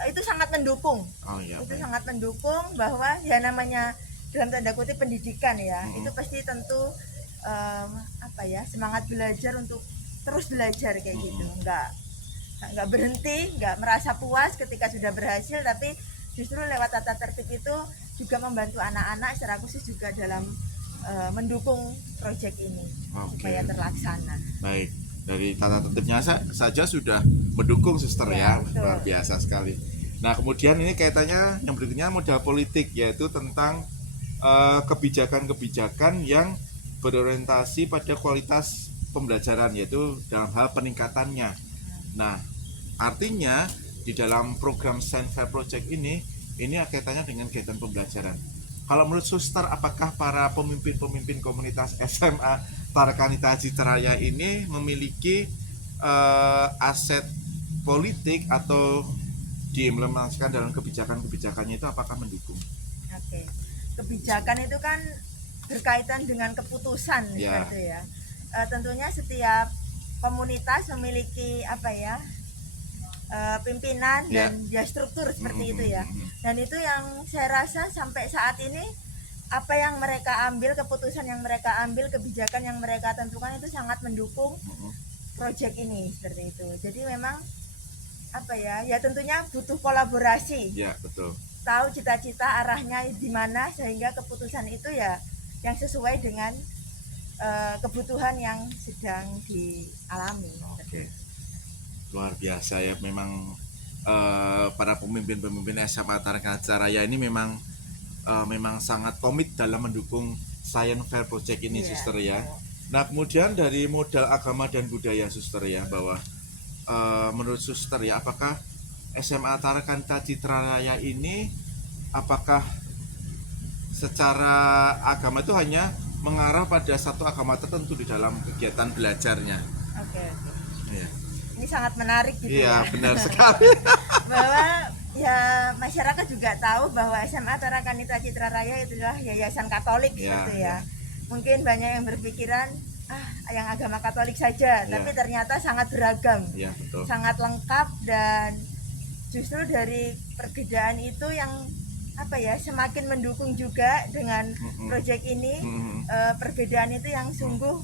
itu sangat mendukung. Oh iya. Itu baik. sangat mendukung bahwa ya namanya dalam tanda kutip pendidikan ya, Mm-mm. itu pasti tentu semangat belajar untuk terus belajar kayak gitu, nggak berhenti, nggak merasa puas ketika sudah berhasil, tapi justru lewat tata tertib itu juga membantu anak-anak secara khusus juga dalam mendukung proyek ini Oke. supaya terlaksana. Baik, dari tata tertibnya saja sudah mendukung, Suster, ya, betul. luar biasa sekali. Nah, kemudian ini kaitannya yang berikutnya modal politik, yaitu tentang kebijakan-kebijakan yang berorientasi pada kualitas pembelajaran, yaitu dalam hal peningkatannya. Nah, artinya di dalam program Science Fair Project ini kaitannya dengan kegiatan pembelajaran. Kalau menurut Suster, apakah para pemimpin-pemimpin komunitas SMA Tarakanita Citaraya ini memiliki aset politik atau diimplementasikan dalam kebijakan-kebijakannya itu apakah mendukung? Oke, kebijakan itu kan berkaitan dengan keputusan Ya. gitu ya. Tentunya setiap komunitas memiliki pimpinan Ya. dan ya struktur seperti itu ya. Mm-mm. Dan itu yang saya rasa sampai saat ini apa yang mereka ambil, keputusan yang mereka ambil, kebijakan yang mereka tentukan itu sangat mendukung Mm-mm. proyek ini seperti itu. Jadi memang ya tentunya butuh kolaborasi. Ya, betul. Tahu cita-cita arahnya di mana sehingga keputusan itu ya yang sesuai dengan kebutuhan yang sedang dialami. Oke. Luar biasa ya, memang para pemimpin-pemimpin SMA Tarakanita Citaraya ini memang sangat komit dalam mendukung Science Fair Project ini, Iya. Suster, ya. Nah, kemudian dari modal agama dan budaya, Suster, ya, bahwa menurut Suster, ya, apakah SMA Tarakanita Citaraya ini apakah secara agama itu hanya mengarah pada satu agama tertentu di dalam kegiatan belajarnya. Oke. Iya, Ini sangat menarik gitu iya ya. benar sekali. Bahwa ya masyarakat juga tahu bahwa SMA Tarakanita Citra Raya itu adalah yayasan Katolik Ya, gitu ya. Mungkin banyak yang berpikiran yang agama Katolik saja, Ya. tapi ternyata sangat beragam, Iya, betul. sangat lengkap, dan justru dari perbedaan itu yang semakin mendukung juga dengan proyek ini. Perbedaan itu yang sungguh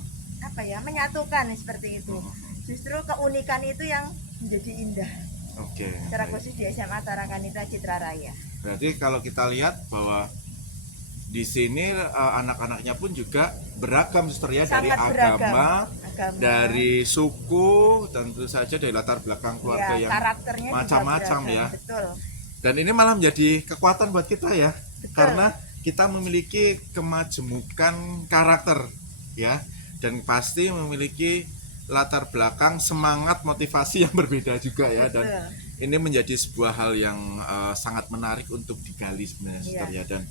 menyatukan seperti itu. Justru keunikan itu yang menjadi indah. Oke. Secara baik. khusus di SMA Tarakanita Citra Raya. Berarti kalau kita lihat bahwa di sini anak-anaknya pun juga beragam, suster ya, dari Sangat beragam. agama, Agama. dari suku, tentu saja dari latar belakang keluarga Ya, yang karakternya juga macam-macam beragam. ya. Betul. Dan ini malah menjadi kekuatan buat kita ya, Betul. karena kita memiliki kemajemukan karakter ya, dan pasti memiliki latar belakang semangat motivasi yang berbeda juga ya. Dan Betul. ini menjadi sebuah hal yang sangat menarik untuk digali sebenarnya, Iya. suster ya. Dan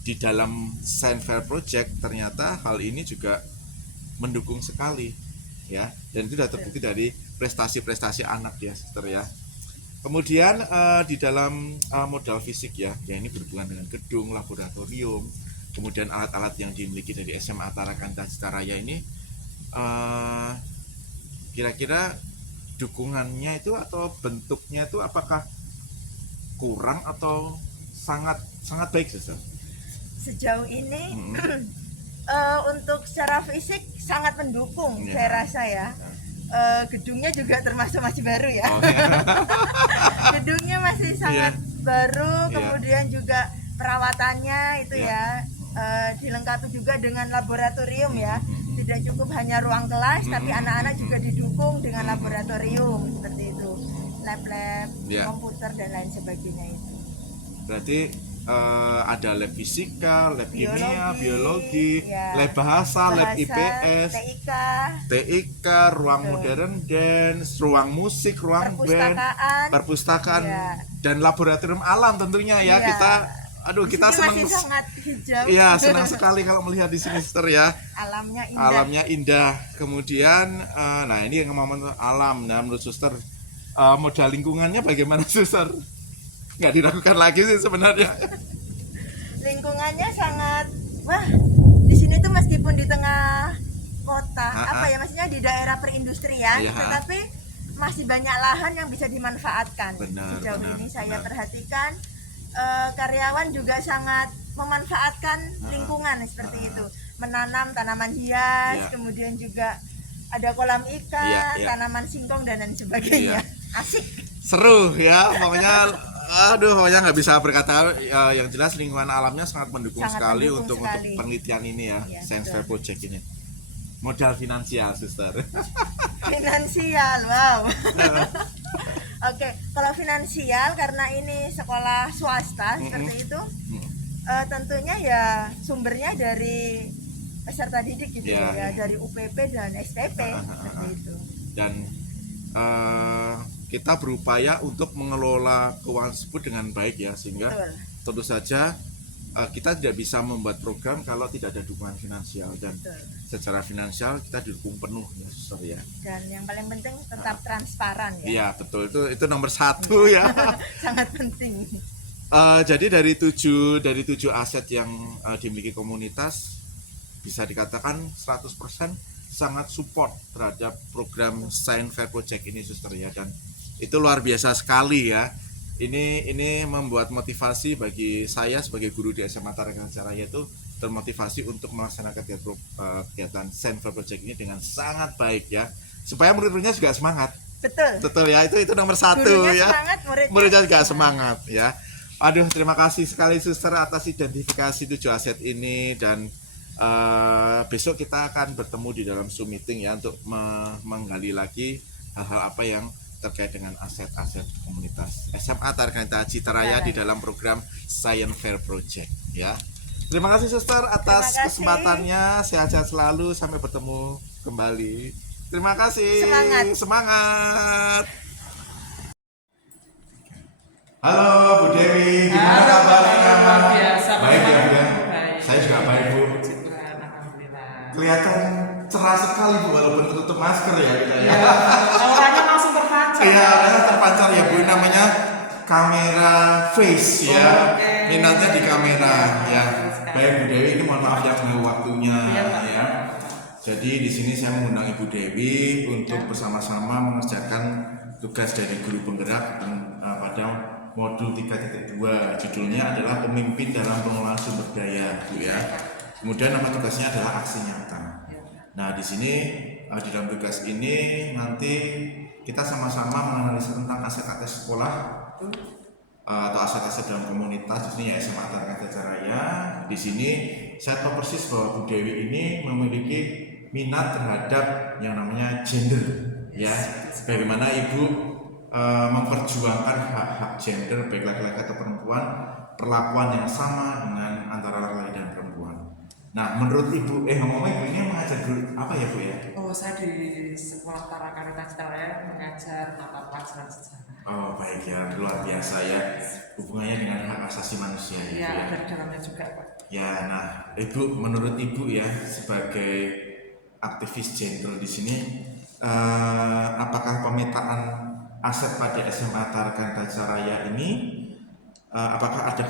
di dalam Science Fair Project ternyata hal ini juga mendukung sekali ya, dan itu sudah terbukti dari prestasi-prestasi anak ya, suster ya. Kemudian di dalam modal fisik ya, ini berhubungan dengan gedung, laboratorium, kemudian alat-alat yang dimiliki dari SMA Tarakanita Citra Raya ini, kira-kira dukungannya itu atau bentuknya itu apakah kurang atau sangat baik, suster? Sejauh ini Hmm. untuk secara fisik sangat mendukung, Ya. saya rasa ya. Gedungnya juga termasuk masih baru ya. Oh, ya. Gedungnya masih sangat baru, Iya. kemudian juga perawatannya itu Iya. ya dilengkapi juga dengan laboratorium ya. Tidak cukup hanya ruang kelas, tapi anak-anak juga didukung dengan laboratorium seperti itu, lab-lab, Iya. komputer dan lain sebagainya itu. Berarti ada lab fisika, lab kimia, biologi, ya. lab bahasa, lab IPS, TIK, TIK, ruang modern dance, ruang musik, ruang band, perpustakaan, Ya. dan laboratorium alam tentunya ya. Iya. Kita Di kita sini senang, masih sangat hijau. iya senang sekali kalau melihat di sini, suster ya. Alamnya indah. Alamnya indah. Kemudian nah ini yang ngomong alam. Nah, menurut suster modal lingkungannya bagaimana, suster? Nggak diragukan lagi sih sebenarnya. Lingkungannya sangat di sini tuh meskipun di tengah kota, maksudnya di daerah perindustrian, Iya. tetapi masih banyak lahan yang bisa dimanfaatkan. Benar, Sejauh benar, ini saya benar. perhatikan karyawan juga sangat memanfaatkan lingkungan seperti itu, menanam tanaman hias, Iya. kemudian juga ada kolam ikan, Iya. tanaman singkong dan lain sebagainya. Asik. Seru ya, pokoknya pokoknya nggak bisa berkata, yang jelas lingkungan alamnya sangat mendukung Sangat sekali mendukung untuk sekali. penelitian ini ya, Iya, Science betul. Fair Project ini. Modal finansial, suster. Finansial, wow. Oke, kalau finansial karena ini sekolah swasta seperti itu, tentunya ya sumbernya dari peserta didik gitu Ya, ya, ya. dari UPP dan SPP seperti itu. Dan kita berupaya untuk mengelola keuangan tersebut dengan baik ya, sehingga Betul. tentu saja kita tidak bisa membuat program kalau tidak ada dukungan finansial, dan Betul. secara finansial kita didukung penuh ya, suster ya. Dan yang paling penting tetap transparan ya. Iya betul, itu nomor satu ya. Sangat penting. Jadi dari tujuh aset yang dimiliki komunitas, bisa dikatakan 100% sangat support terhadap program Science Fair Project ini, suster ya, dan itu luar biasa sekali ya. Ini membuat motivasi bagi saya sebagai guru di SMA Tarakanita Citra Raya itu termotivasi untuk melaksanakan kegiatan Science Fair Project ini dengan sangat baik ya, supaya murid-muridnya juga semangat. Betul. Ya, itu nomor satu Gurunya ya. semangat, Muridnya juga semangat ya. Aduh, terima kasih sekali suster atas identifikasi 7 aset ini, dan besok kita akan bertemu di dalam Zoom meeting ya, untuk menggali lagi hal-hal apa yang terkait dengan aset-aset komunitas SMA Tarakanita Citra Raya di dalam program Science Fair Project ya. Terima kasih suster atas Terima kasih. kesempatannya, sehat-sehat selalu, sampai bertemu kembali. Terima kasih. Semangat. Halo Bu Dewi, gimana kabarnya? Luar biasa. Baik ya Bu ya. Baik. Saya juga baik Bu. Puji Tuhan, alhamdulillah. kelihatan cerah sekali Bu walaupun tertutup masker ya kita ya. Auranya langsung terpancar. Iya, orangnya terpancar ya Bu, namanya kamera face ya. Oke. Minatnya di kamera ya. Baik Bu Dewi, ini mohon maaf ya mengganggu waktunya Iya, Pak. ya. Jadi di sini saya mengundang Ibu Dewi untuk bersama-sama mengerjakan tugas dari guru penggerak pada modul 3.2. Judulnya adalah pemimpin dalam pengelolaan sumber daya, Bu ya. Kemudian nama tugasnya adalah aksi nyata. Nah, di sini di dalam tugas ini nanti kita sama-sama menganalisa tentang aset-aset sekolah atau aset-aset dalam komunitas, di sini ya SMA Tarakan Tajaraya. Di sini saya tahu persis bahwa Bu Dewi ini memiliki minat terhadap yang namanya gender, ya. Bagaimana Ibu memperjuangkan hak-hak gender baik laki-laki atau perempuan, perlakuan yang sama dengan antara laki-laki dan perempuan. Nah, menurut Ibu, ngomong-ngomong Ibu ini mengajar guru apa ya Bu ya? Oh, saya di sekolah Tarakan Tajaraya mengajar mata pelajaran sejarah. Oh baik ya, luar biasa ya hubungannya dengan hak asasi manusia Iya, ya. ada di dalamnya juga, Pak. Ya, nah Ibu, menurut Ibu ya sebagai aktivis gender di sini, apakah pemetaan aset pada SMA Tarakan Tajaraya ini apakah ada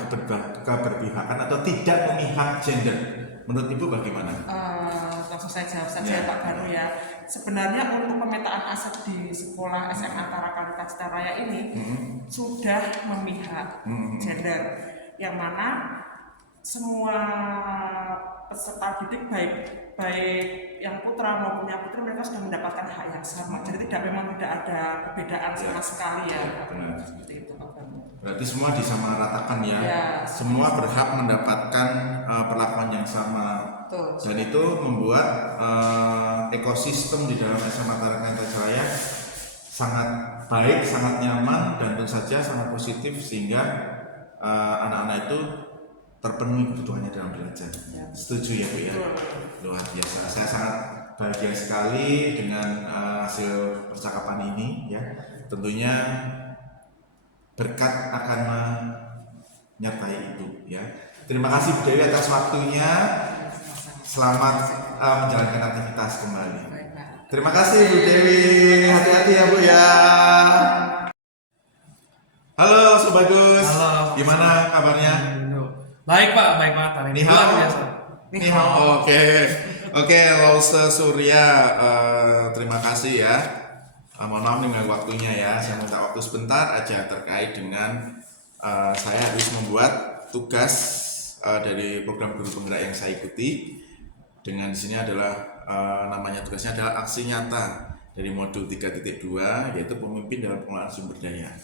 keberpihakan atau tidak memihak gender? Menurut Ibu bagaimana? Langsung saya jawab saja Ya. Pak Baru ya. Sebenarnya untuk pemetaan aset di sekolah SMA Tarakan Tajaraya ini sudah memihak gender, yang mana semua peserta didik baik yang putra maupun yang putri mereka sudah mendapatkan hak yang sama. Jadi memang tidak ada perbedaan sama sekali ya. Benar. Seperti itu Pak Baru. Berarti semua disamaratakan ya. Ya. Semua berhak mendapatkan perlakuan yang sama. Betul. Dan itu membuat ekosistem di dalam SMA Tarakan Tajaraya sangat baik, sangat nyaman, dan tentu saja sangat positif sehingga anak-anak itu terpenuhi kebutuhannya dalam belajar. Ya. Setuju ya Bu ya? Luar biasa. Saya sangat bahagia sekali dengan hasil percakapan ini ya. Tentunya berkat akan menyertai Ibu ya. Terima kasih Bu Dewi atas waktunya. Selamat menjalankan aktivitas kembali. Baik, Pak. Terima kasih Bu Dewi. Hati-hati ya Bu ya. Halo Sobat Gus. Halo. Gimana kabarnya? Baik Pak, baik banget hari ini. Ni hao. Luar biasa. Ni hao. Oke, Lause Surya, terima kasih ya. Mohon maaf dengan waktunya ya. Saya minta waktu sebentar aja terkait dengan saya harus membuat tugas dari program guru penggerak yang saya ikuti. Dengan di sini adalah namanya tugasnya adalah aksi nyata dari modul 3.2 yaitu pemimpin dalam pengelolaan sumber daya.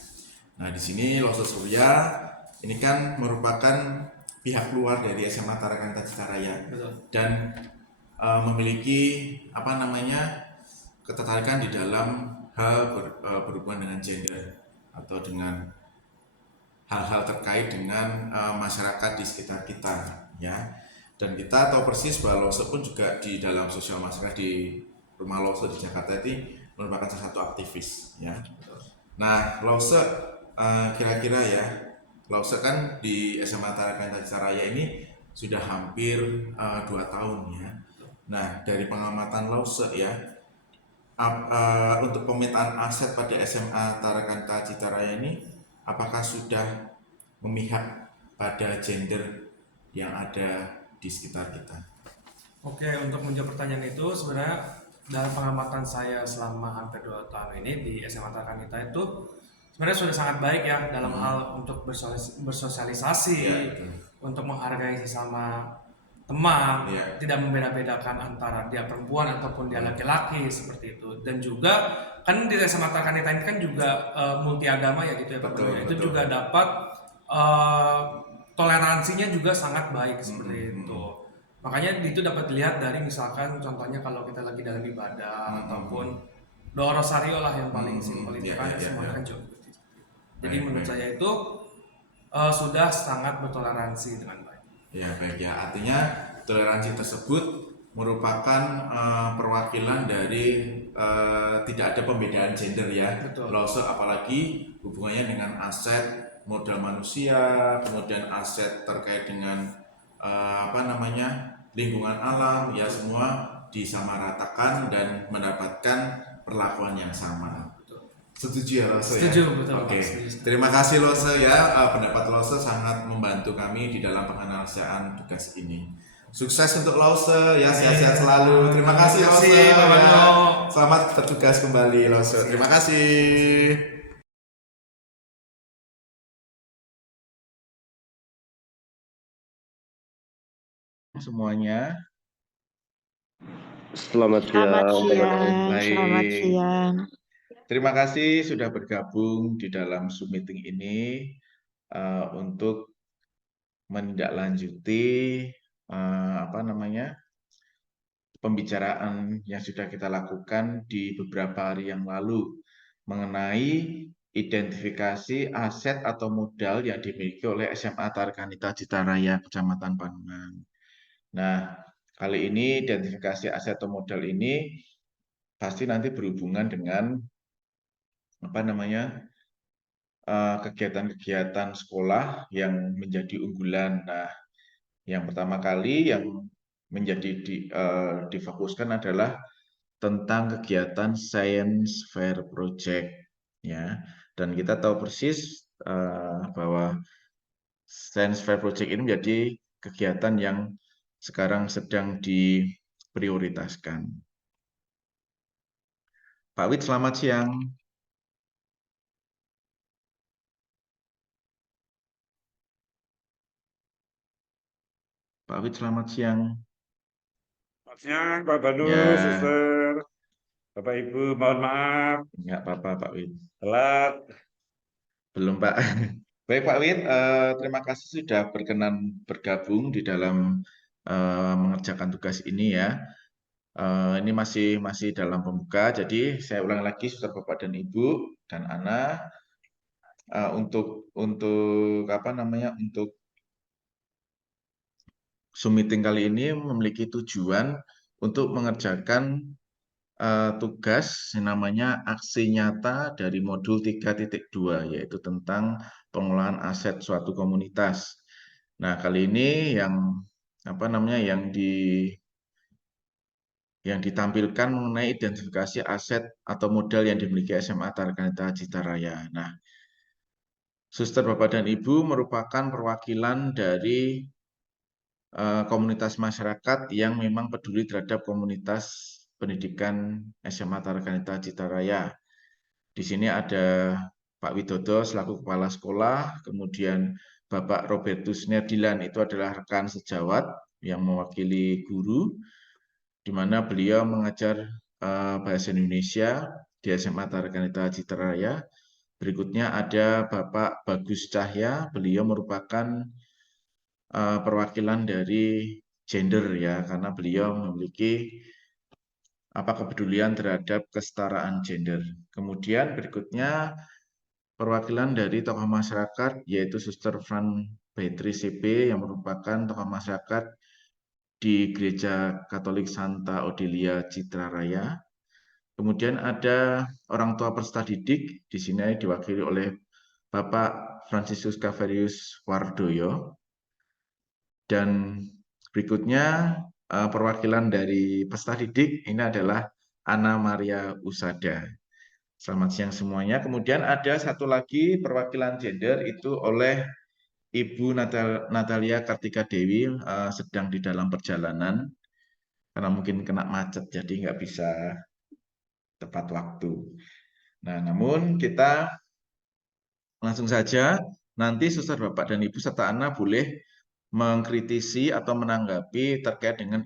Nah, di sini Lause Surya ini kan merupakan pihak luar dari SMA Tarakan Tajaraya dan memiliki ketertarikan di dalam hal berhubungan dengan gender atau dengan hal-hal terkait dengan masyarakat di sekitar kita ya. Dan kita tahu persis bahwa Lause pun juga di dalam sosial masyarakat di rumah Lause di Jakarta ini merupakan salah satu aktivis ya. Nah, Lause kira-kira ya, Lause kan di SMA Tarakan Tajaraya ini sudah hampir 2 tahun ya. Nah, dari pengamatan Lause ya, untuk pemetaan aset pada SMA Tarakan Tajaraya ini, apakah sudah memihak pada gender yang ada di sekitar kita? Oke, untuk menjawab pertanyaan itu sebenarnya dalam pengamatan saya selama hampir 2 tahun ini di SMA Tarakan itu sebenarnya sudah sangat baik ya dalam hal untuk bersosialisasi, Ya, betul. untuk menghargai sesama teman, Ya. tidak membeda-bedakan antara dia perempuan ataupun dia laki-laki seperti itu. Dan juga kan di SMA Tarakan ini kan juga multi agama ya gitu ya Pak. Betul, Itu betul. juga dapat toleransinya juga sangat baik seperti itu. Makanya itu dapat dilihat dari misalkan contohnya kalau kita lagi dalam ibadah ataupun doa rosario lah yang paling simpel itu Ya, kan ya, semuanya ya. kan juga. Jadi Baik, menurut baik. saya itu sudah sangat bertoleransi dengan baik. Ya baik ya, artinya toleransi tersebut merupakan perwakilan dari tidak ada pembedaan gender ya. Betul. Lause apalagi hubungannya dengan aset modal manusia, kemudian aset terkait dengan lingkungan alam ya, semua disamaratakan dan mendapatkan perlakuan yang sama. Setuju ya Lose? Setuju, ya? betul, Oke. Pak, setuju. Terima kasih Lose ya. Pendapat Lose sangat membantu kami di dalam penganalisaan tugas ini. Sukses untuk Lose ya, sehat-sehat selalu. Terima kasih Terima Lose. kasih, Pak Ya. Mano. Selamat bertugas kembali Lose. Terima kasih. Semuanya. Selamat Selamat siang. siang, Baik. selamat siang. Terima kasih sudah bergabung di dalam Zoom meeting ini untuk menindaklanjuti pembicaraan yang sudah kita lakukan di beberapa hari yang lalu mengenai identifikasi aset atau modal yang dimiliki oleh SMA Tarikanita Citaraya Kecamatan Panungan. Nah, kali ini identifikasi aset atau modal ini pasti nanti berhubungan dengan kegiatan-kegiatan sekolah yang menjadi unggulan. Nah, yang pertama kali yang menjadi difokuskan adalah tentang kegiatan Science Fair Project, ya. Dan kita tahu persis bahwa Science Fair Project ini menjadi kegiatan yang sekarang sedang diprioritaskan. Pak Wid, selamat siang. Pak Wid, selamat siang. Selamat siang, Pak Banu, Ya. Suster, Bapak Ibu, mohon maaf, Enggak apa-apa, Pak Wid. telat. Belum, Pak. Baik, Pak Wid, terima kasih sudah berkenan bergabung di dalam mengerjakan tugas ini ya. Ini masih dalam pembuka, jadi saya ulang lagi, Saudara Bapak dan Ibu dan Ana, untuk Zoom meeting kali ini memiliki tujuan untuk mengerjakan tugas yang namanya aksi nyata dari modul 3.2, yaitu tentang pengolahan aset suatu komunitas. Nah, kali ini yang ditampilkan mengenai identifikasi aset atau modal yang dimiliki SMA Tarikanita Citaraya. Nah, Suster, Bapak, dan Ibu merupakan perwakilan dari komunitas masyarakat yang memang peduli terhadap komunitas pendidikan SMA Tarikanita Citaraya. Di sini ada Pak Widodo selaku kepala sekolah, kemudian Bapak Robertus Nerdilan itu adalah rekan sejawat yang mewakili guru, di mana beliau mengajar bahasa Indonesia di SMA Tarikanita Citaraya. Berikutnya ada Bapak Bagus Cahya, beliau merupakan perwakilan dari gender ya, karena beliau memiliki kepedulian terhadap kesetaraan gender. Kemudian berikutnya perwakilan dari tokoh masyarakat yaitu Suster Fran Baitri CP yang merupakan tokoh masyarakat di Gereja Katolik Santa Odelia Citraraya. Kemudian ada orang tua peserta didik, di sini diwakili oleh Bapak Fransiskus Kaverius Wardoyo. Dan berikutnya perwakilan dari peserta didik ini adalah Ana Maria Usada. Selamat siang semuanya. Kemudian ada satu lagi perwakilan gender itu oleh Ibu Natalia Kartika Dewi, sedang di dalam perjalanan karena mungkin kena macet jadi nggak bisa tepat waktu. Nah, namun kita langsung saja nanti Suster, Bapak, dan Ibu serta Ana boleh mengkritisi atau menanggapi terkait dengan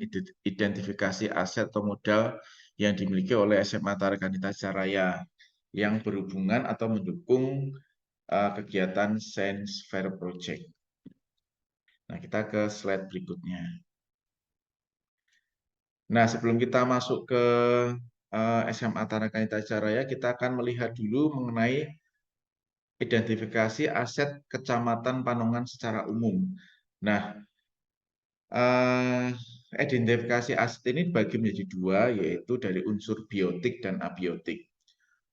identifikasi aset atau modal yang dimiliki oleh SMA Tarikanita Citaraya yang berhubungan atau mendukung kegiatan Science Fair Project. Nah, kita ke slide berikutnya. Nah, sebelum kita masuk ke SMA Tarikanita Citaraya, kita akan melihat dulu mengenai identifikasi aset Kecamatan Panongan secara umum. Nah, identifikasi aset ini dibagi menjadi dua, yaitu dari unsur biotik dan abiotik.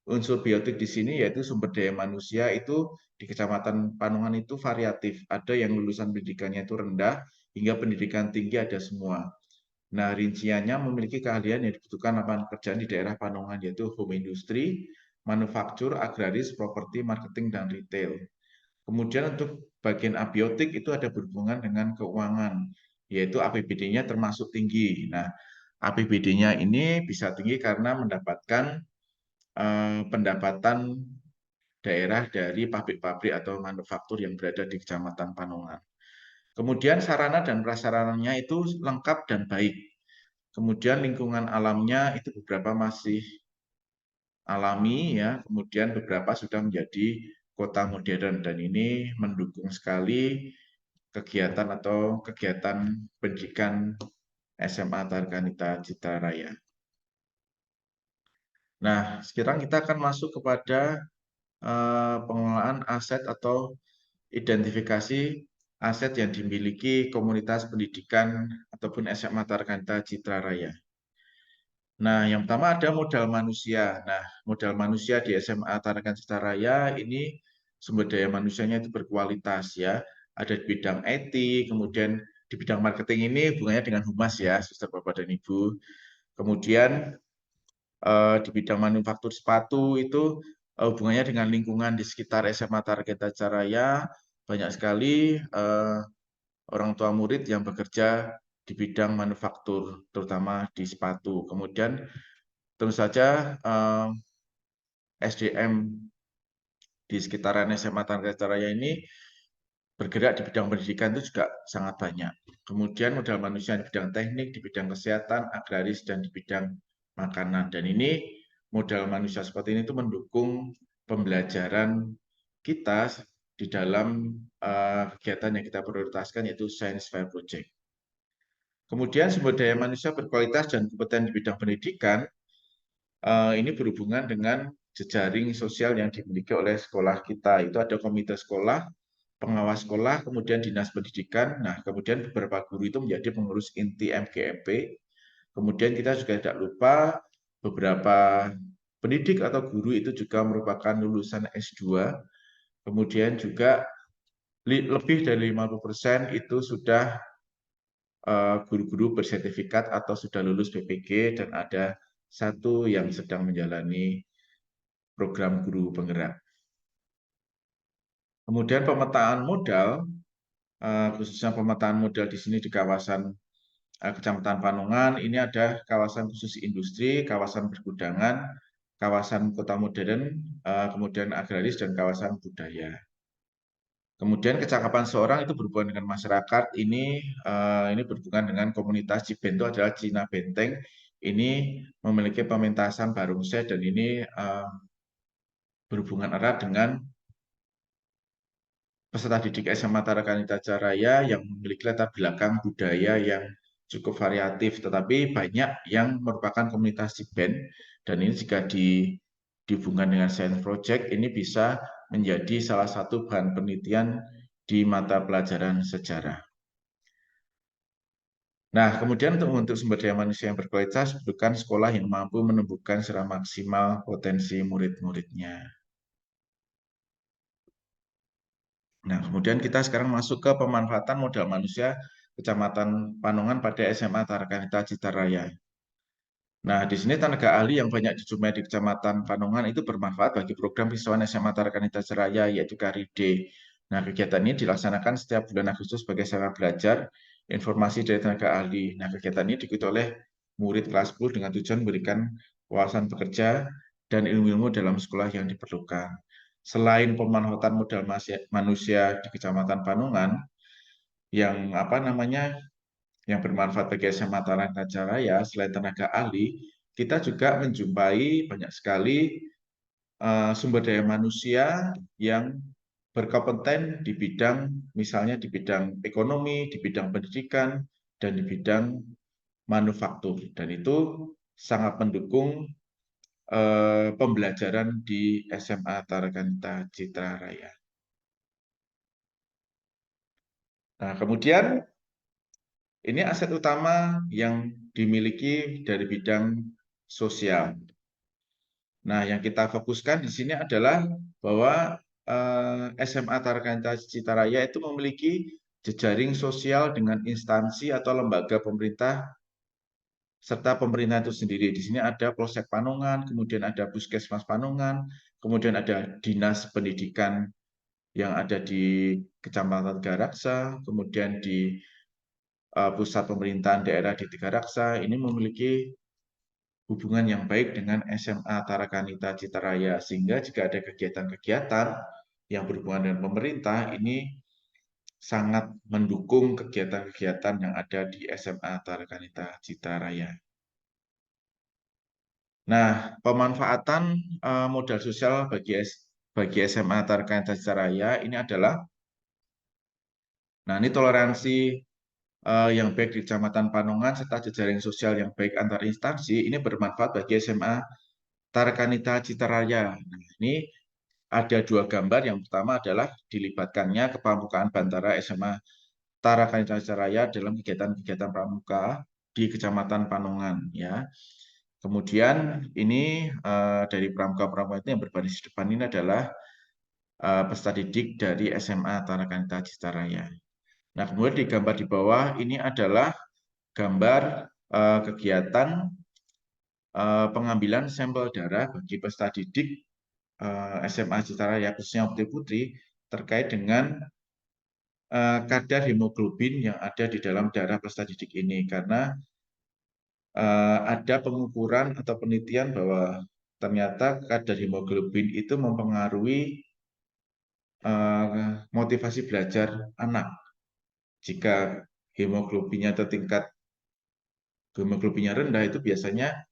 Unsur biotik di sini yaitu sumber daya manusia itu di Kecamatan Panongan itu variatif. Ada yang lulusan pendidikannya itu rendah hingga pendidikan tinggi ada semua. Nah, rinciannya memiliki keahlian yang dibutuhkan lapangan pekerjaan di daerah Panongan, yaitu home industry, manufaktur, agraris, properti, marketing, dan retail. Kemudian untuk bagian abiotik itu ada berhubungan dengan keuangan, yaitu APBD-nya termasuk tinggi. Nah, APBD-nya ini bisa tinggi karena mendapatkan pendapatan daerah dari pabrik-pabrik atau manufaktur yang berada di Kecamatan Panongan. Kemudian sarana dan prasarananya itu lengkap dan baik. Kemudian lingkungan alamnya itu beberapa masih alami ya, kemudian beberapa sudah menjadi kota modern dan ini mendukung sekali kegiatan pendidikan SMA Tarkanita Citra Raya. Nah, sekarang kita akan masuk kepada pengelolaan aset atau identifikasi aset yang dimiliki komunitas pendidikan ataupun SMA Tarkanita Citra Raya. Nah, yang pertama ada modal manusia. Nah, modal manusia di SMA Tarakan Citra Raya ini sumber daya manusianya itu berkualitas ya. Ada di bidang IT, kemudian di bidang marketing ini hubungannya dengan humas ya, Suster Bapak dan Ibu. Kemudian di bidang manufaktur sepatu itu hubungannya dengan lingkungan di sekitar SMA Tarakan Citra Raya. Banyak sekali orang tua murid yang bekerja di bidang manufaktur, terutama di sepatu. Kemudian tentu saja SDM di sekitaran SMA Tarkanita Raya ini bergerak di bidang pendidikan itu juga sangat banyak. Kemudian modal manusia di bidang teknik, di bidang kesehatan, agraris, dan di bidang makanan. Dan ini modal manusia seperti ini itu mendukung pembelajaran kita di dalam kegiatan yang kita prioritaskan yaitu Science Fair Project. Kemudian sumber daya manusia berkualitas dan kompeten di bidang pendidikan ini berhubungan dengan jejaring sosial yang dimiliki oleh sekolah kita. Itu ada komite sekolah, pengawas sekolah, kemudian dinas pendidikan. Nah, kemudian beberapa guru itu menjadi pengurus inti MGMP. Kemudian kita juga tidak lupa beberapa pendidik atau guru itu juga merupakan lulusan S2. Kemudian juga lebih dari 50% itu sudah guru-guru bersertifikat atau sudah lulus BPG dan ada satu yang sedang menjalani program guru penggerak. Kemudian pemetaan modal, khususnya pemetaan modal di sini di kawasan Kecamatan Panongan, ini ada kawasan khusus industri, kawasan pergudangan, kawasan kota modern, kemudian agraris, dan kawasan budaya. Kemudian kecakapan seorang itu berhubungan dengan masyarakat, ini berhubungan dengan komunitas Cibento adalah Cina Benteng, ini memiliki pementasan Barongse dan ini berhubungan erat dengan peserta didik SMA Tarakanita Citra Raya yang memiliki latar belakang budaya yang cukup variatif, tetapi banyak yang merupakan komunitas Ciben, dan ini jika dihubungkan dengan Science Project, ini bisa menjadi salah satu bahan penelitian di mata pelajaran sejarah. Nah, kemudian untuk sumber daya manusia yang berkualitas, butuhkan sekolah yang mampu menumbuhkan secara maksimal potensi murid-muridnya. Nah, kemudian kita sekarang masuk ke pemanfaatan modal manusia Kecamatan Panongan pada SMA Tarakanita Citra Raya. Nah, di sini tenaga ahli yang banyak dijumpai di Kecamatan Panongan itu bermanfaat bagi program visual SMA Tarakanita Citra Raya, yaitu Karide. Nah, kegiatan ini dilaksanakan setiap bulan Agustus sebagai sarana belajar informasi dari tenaga ahli. Nah, kegiatan ini diikuti oleh murid kelas 10 dengan tujuan memberikan wawasan bekerja dan ilmu-ilmu dalam sekolah yang diperlukan. Selain pemanfaatan modal manusia di Kecamatan Panongan yang bermanfaat bagi SMA Tarakanita Citra Raya, selain tenaga ahli, kita juga menjumpai banyak sekali sumber daya manusia yang berkompeten di bidang, misalnya di bidang ekonomi, di bidang pendidikan, dan di bidang manufaktur. Dan itu sangat mendukung pembelajaran di SMA Tarakanita Citra Raya. Nah, kemudian ini aset utama yang dimiliki dari bidang sosial. Nah, yang kita fokuskan di sini adalah bahwa SMA Tarakanita Citra Raya itu memiliki jejaring sosial dengan instansi atau lembaga pemerintah serta pemerintah itu sendiri. Di sini ada Polsek Panongan, kemudian ada Puskesmas Panongan, kemudian ada Dinas Pendidikan yang ada di Kecamatan Garaksa, kemudian di pusat pemerintahan daerah di Tigaraksa ini memiliki hubungan yang baik dengan SMA Tarakanita Citaraya, sehingga jika ada kegiatan-kegiatan yang berhubungan dengan pemerintah, ini sangat mendukung kegiatan-kegiatan yang ada di SMA Tarakanita Citaraya. Nah, pemanfaatan modal sosial bagi SMA Tarakanita Citaraya ini adalah, nah ini toleransi yang baik di Kecamatan Panongan serta jejaring sosial yang baik antar instansi ini bermanfaat bagi SMA Tarakanita Citaraya. Nah, ini ada dua gambar. Yang pertama adalah dilibatkannya kepramukaan Bantara SMA Tarakanita Citaraya dalam kegiatan-kegiatan pramuka di Kecamatan Panongan, ya. Kemudian ini dari pramuka-pramuka itu yang berbaris depan ini adalah peserta didik dari SMA Tarakanita Citaraya. Nah, kemudian di gambar di bawah ini adalah gambar kegiatan pengambilan sampel darah bagi peserta didik SMA Citaraya khususnya putri-putri terkait dengan kadar hemoglobin yang ada di dalam darah peserta didik ini, karena ada pengukuran atau penelitian bahwa ternyata kadar hemoglobin itu mempengaruhi motivasi belajar anak. Jika hemoglobinnya atau tingkat hemoglobinnya rendah, itu biasanya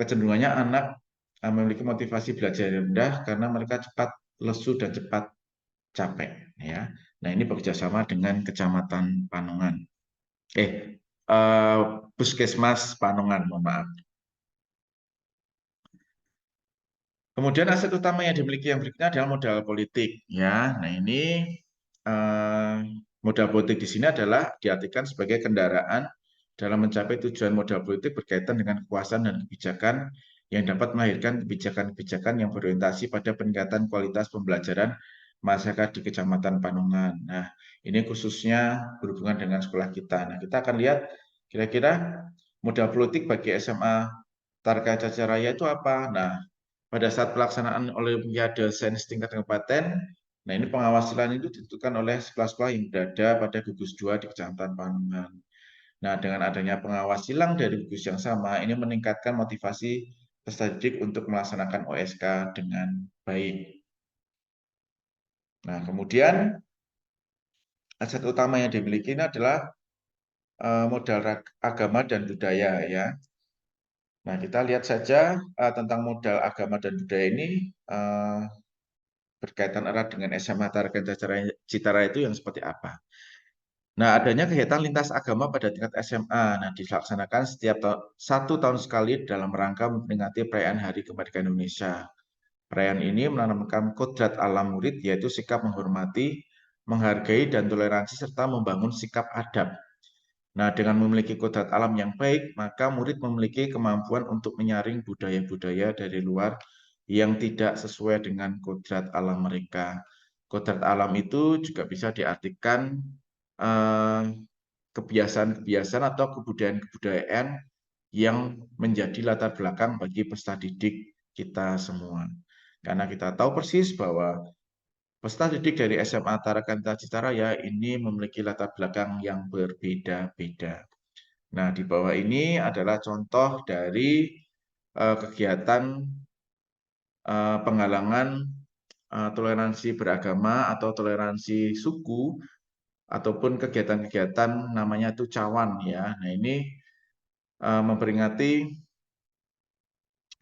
kecenderungannya anak memiliki motivasi belajar yang rendah karena mereka cepat lesu dan cepat capek, ya. Nah, ini bekerjasama dengan Kecamatan Panongan. Puskesmas Panongan, mohon maaf. Kemudian aset utama yang dimiliki yang berikutnya adalah modal politik, ya. Nah, ini modal politik di sini adalah diartikan sebagai kendaraan dalam mencapai tujuan modal politik berkaitan dengan kekuasaan dan kebijakan yang dapat melahirkan kebijakan-kebijakan yang berorientasi pada peningkatan kualitas pembelajaran masyarakat di Kecamatan Panongan. Nah, ini khususnya berhubungan dengan sekolah kita. Nah, kita akan lihat kira-kira modal politik bagi SMA Tarakanita Citaraya itu apa. Nah, pada saat pelaksanaan Olimpiade Sains tingkat kabupaten, nah ini pengawasan itu ditentukan oleh sekolah-sekolah yang berada pada gugus 2 di Kecamatan Panongan. Nah, dengan adanya pengawas silang dari gugus yang sama, ini meningkatkan motivasi peserta didik untuk melaksanakan OSK dengan baik. Nah, kemudian aset utama yang dimiliki ini adalah modal agama dan budaya, ya. Nah, kita lihat saja tentang modal agama dan budaya ini berkaitan erat dengan SMA Tarakanita Citaraya itu yang seperti apa. Nah, adanya kegiatan lintas agama pada tingkat SMA. Nah, dilaksanakan setiap 1 tahun sekali dalam rangka memperingati perayaan Hari Kemerdekaan Indonesia. Perayaan ini menanamkan kodrat alam murid, yaitu sikap menghormati, menghargai, dan toleransi, serta membangun sikap adab. Nah, dengan memiliki kodrat alam yang baik, maka murid memiliki kemampuan untuk menyaring budaya-budaya dari luar yang tidak sesuai dengan kodrat alam mereka. Kodrat alam itu juga bisa diartikan kebiasaan-kebiasaan atau kebudayaan-kebudayaan yang menjadi latar belakang bagi peserta didik kita semua. Karena kita tahu persis bahwa peserta didik dari SMA Tarakanita Citaraya ini memiliki latar belakang yang berbeda-beda. Nah, di bawah ini adalah contoh dari kegiatan penggalangan toleransi beragama atau toleransi suku, ataupun kegiatan-kegiatan namanya itu cawan, ya. Nah, ini memperingati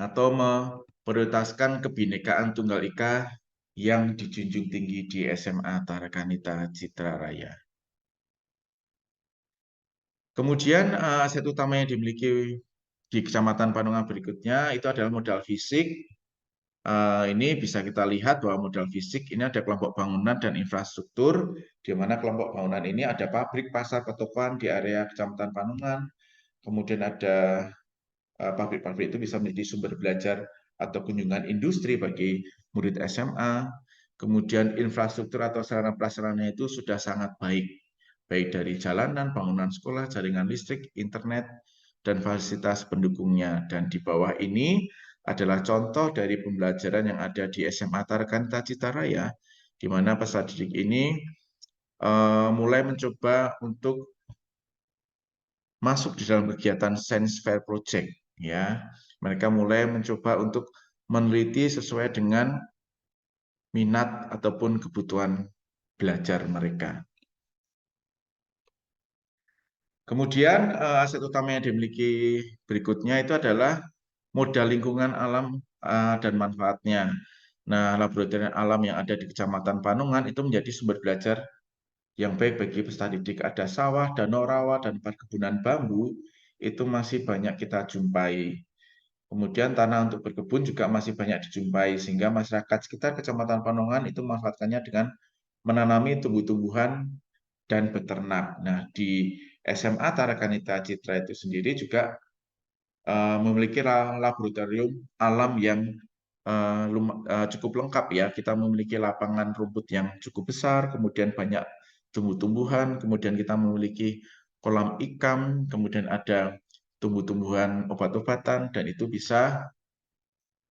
atau memprioritaskan kebinekaan Tunggal Ika yang dijunjung tinggi di SMA Tarakanita Citaraya. Kemudian aset utama yang dimiliki di Kecamatan Panongan berikutnya itu adalah modal fisik. Ini bisa kita lihat bahwa modal fisik ini ada kelompok bangunan dan infrastruktur, di mana kelompok bangunan ini ada pabrik, pasar, pertokoan di area Kecamatan Panongan. Kemudian ada pabrik-pabrik itu bisa menjadi sumber belajar atau kunjungan industri bagi murid SMA. Kemudian infrastruktur atau sarana prasarana itu sudah sangat baik, baik dari jalanan, bangunan sekolah, jaringan listrik, internet, dan fasilitas pendukungnya. Dan di bawah ini adalah contoh dari pembelajaran yang ada di SMA Tarakanita Citaraya, di mana peserta didik ini mulai mencoba untuk masuk di dalam kegiatan Science Fair Project. Ya, mereka mulai mencoba untuk meneliti sesuai dengan minat ataupun kebutuhan belajar mereka. Kemudian aset utama yang dimiliki berikutnya itu adalah modal lingkungan alam dan manfaatnya. Nah, laboratorium alam yang ada di Kecamatan Panungan itu menjadi sumber belajar yang baik bagi peserta didik. Ada sawah, danau rawa, dan perkebunan bambu itu masih banyak kita jumpai. Kemudian tanah untuk berkebun juga masih banyak dijumpai, sehingga masyarakat sekitar Kecamatan Panungan itu memanfaatkannya dengan menanami tumbuh-tumbuhan dan beternak. Nah, di SMA Tarakanita Citra itu sendiri juga memiliki laboratorium alam yang cukup lengkap ya. Kita memiliki lapangan rumput yang cukup besar, kemudian banyak tumbuh-tumbuhan, kemudian kita memiliki kolam ikan, kemudian ada tumbuh-tumbuhan obat-obatan, dan itu bisa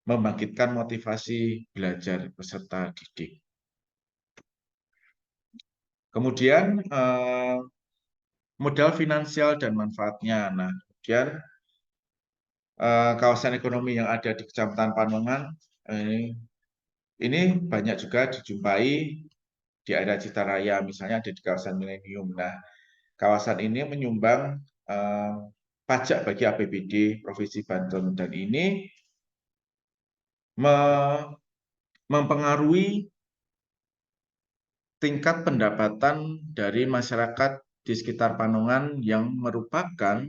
membangkitkan motivasi belajar peserta didik. Kemudian modal finansial dan manfaatnya. Nah, kemudian kawasan ekonomi yang ada di Kecamatan Panungan ini banyak juga dijumpai di area Citaraya, misalnya ada di kawasan Milenium. Nah, kawasan ini menyumbang pajak bagi APBD Provinsi Banten, dan ini mempengaruhi tingkat pendapatan dari masyarakat di sekitar Panungan yang merupakan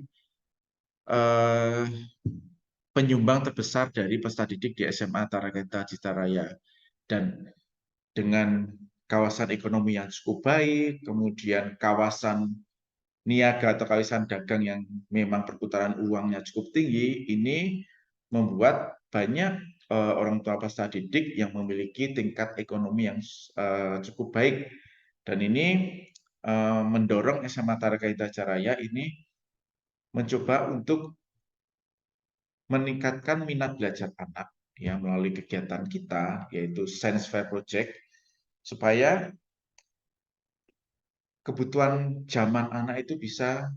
penyumbang terbesar dari peserta didik di SMA Tarakanita Citaraya. Dan dengan kawasan ekonomi yang cukup baik, kemudian kawasan niaga atau kawasan dagang yang memang perputaran uangnya cukup tinggi, ini membuat banyak orang tua peserta didik yang memiliki tingkat ekonomi yang cukup baik. Dan ini mendorong SMA Tarakanita Citaraya ini mencoba untuk meningkatkan minat belajar anak ya melalui kegiatan kita, yaitu Science Fair Project, supaya kebutuhan zaman anak itu bisa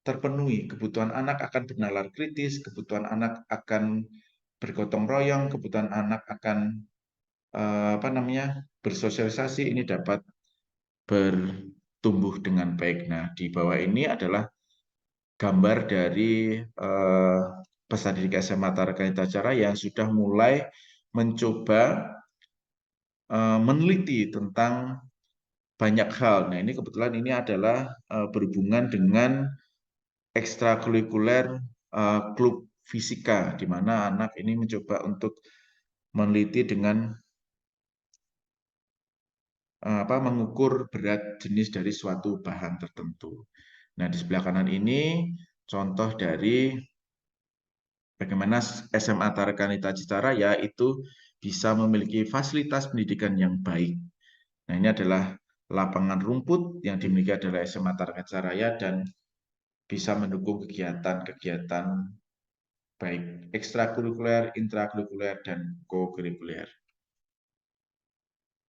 terpenuhi. Kebutuhan anak akan bernalar kritis, kebutuhan anak akan bergotong royong, kebutuhan anak akan bersosialisasi, ini dapat bertumbuh dengan baik. Nah, di bawah ini adalah gambar dari peserta didik SMA Tarakanita Citaraya yang sudah mulai mencoba meneliti tentang banyak hal. Nah, ini kebetulan ini adalah berhubungan dengan ekstrakurikuler klub fisika, di mana anak ini mencoba untuk meneliti dengan mengukur berat jenis dari suatu bahan tertentu. Nah, di sebelah kanan ini contoh dari bagaimana SMA Tarakanita Citaraya itu bisa memiliki fasilitas pendidikan yang baik. Nah, ini adalah lapangan rumput yang dimiliki adalah SMA Tarakanita Citaraya dan bisa mendukung kegiatan-kegiatan baik ekstrakurikuler, intrakurikuler, dan kokurikuler.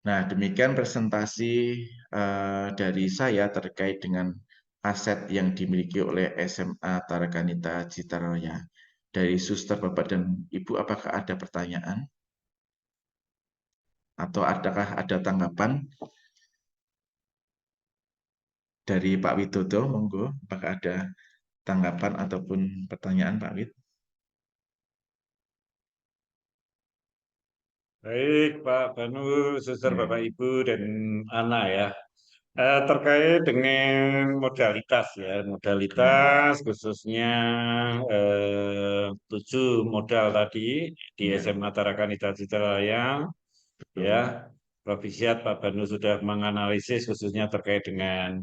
Nah, demikian presentasi dari saya terkait dengan aset yang dimiliki oleh SMA Tarakanita Citaraya. Dari Suster, Bapak, dan Ibu, apakah ada pertanyaan? Atau adakah ada tanggapan? Dari Pak Widodo, monggo, apakah ada tanggapan ataupun pertanyaan, Pak Wid? Baik, Pak Banu, Suster, Ya. Bapak Ibu, dan Ana ya. Terkait dengan modalitas ya, modalitas khususnya 7 modal tadi di Ya. SMA Tarakanita Citaraya ya. Provisiat Pak Banu sudah menganalisis khususnya terkait dengan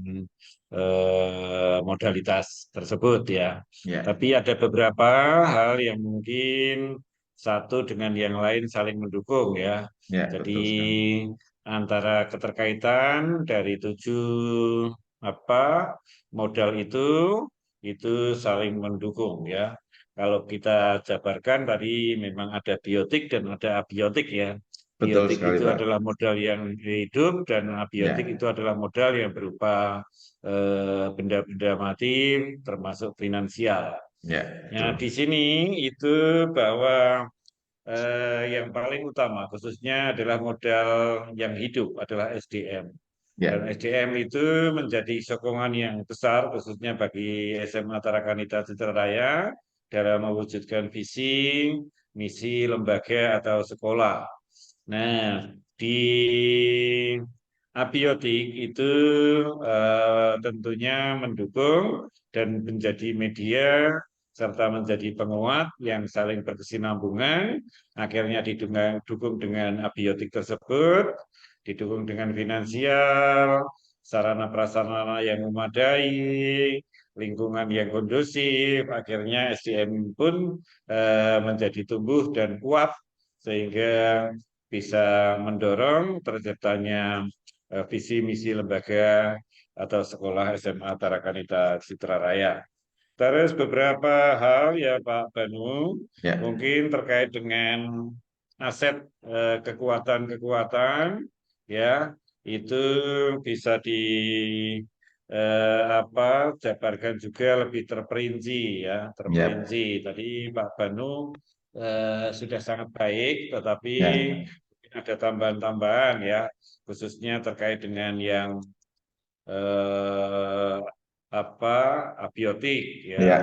modalitas tersebut ya. Ya. Tapi ada beberapa hal yang mungkin satu dengan yang lain saling mendukung ya. Ya, Jadi betul sekali. antara keterkaitan dari 7 modal itu itu saling mendukung ya. Kalau kita jabarkan tadi memang ada biotik dan ada abiotik ya. Betul Biotik sekali, itu Pak. adalah modal yang hidup dan abiotik Ya, itu adalah modal yang berupa benda-benda mati termasuk finansial. ya, Nah, betul. di sini itu bahwa yang paling utama khususnya adalah modal yang hidup adalah SDM. Dan Ya, SDM itu menjadi sokongan yang besar khususnya bagi SMA Tarakanita Citra Raya dalam mewujudkan visi, misi lembaga atau sekolah. Nah, di abiotik itu tentunya mendukung dan menjadi media serta menjadi penguat yang saling berkesinambungan, akhirnya didukung dengan abiotik tersebut, didukung dengan finansial, sarana prasarana yang memadai, lingkungan yang kondusif, akhirnya SDM pun menjadi tumbuh dan kuat sehingga bisa mendorong terciptanya visi misi lembaga atau sekolah SMA Tarakanita Citra Raya. Terus beberapa hal ya Pak Banu, ya, mungkin terkait dengan aset kekuatan-kekuatan ya itu bisa di jabarkan juga lebih terperinci ya, ya, terperinci. Tadi Pak Banu sudah sangat baik, tetapi ya, mungkin ada tambahan-tambahan ya, khususnya terkait dengan yang eh, apa abiotik ya. ya.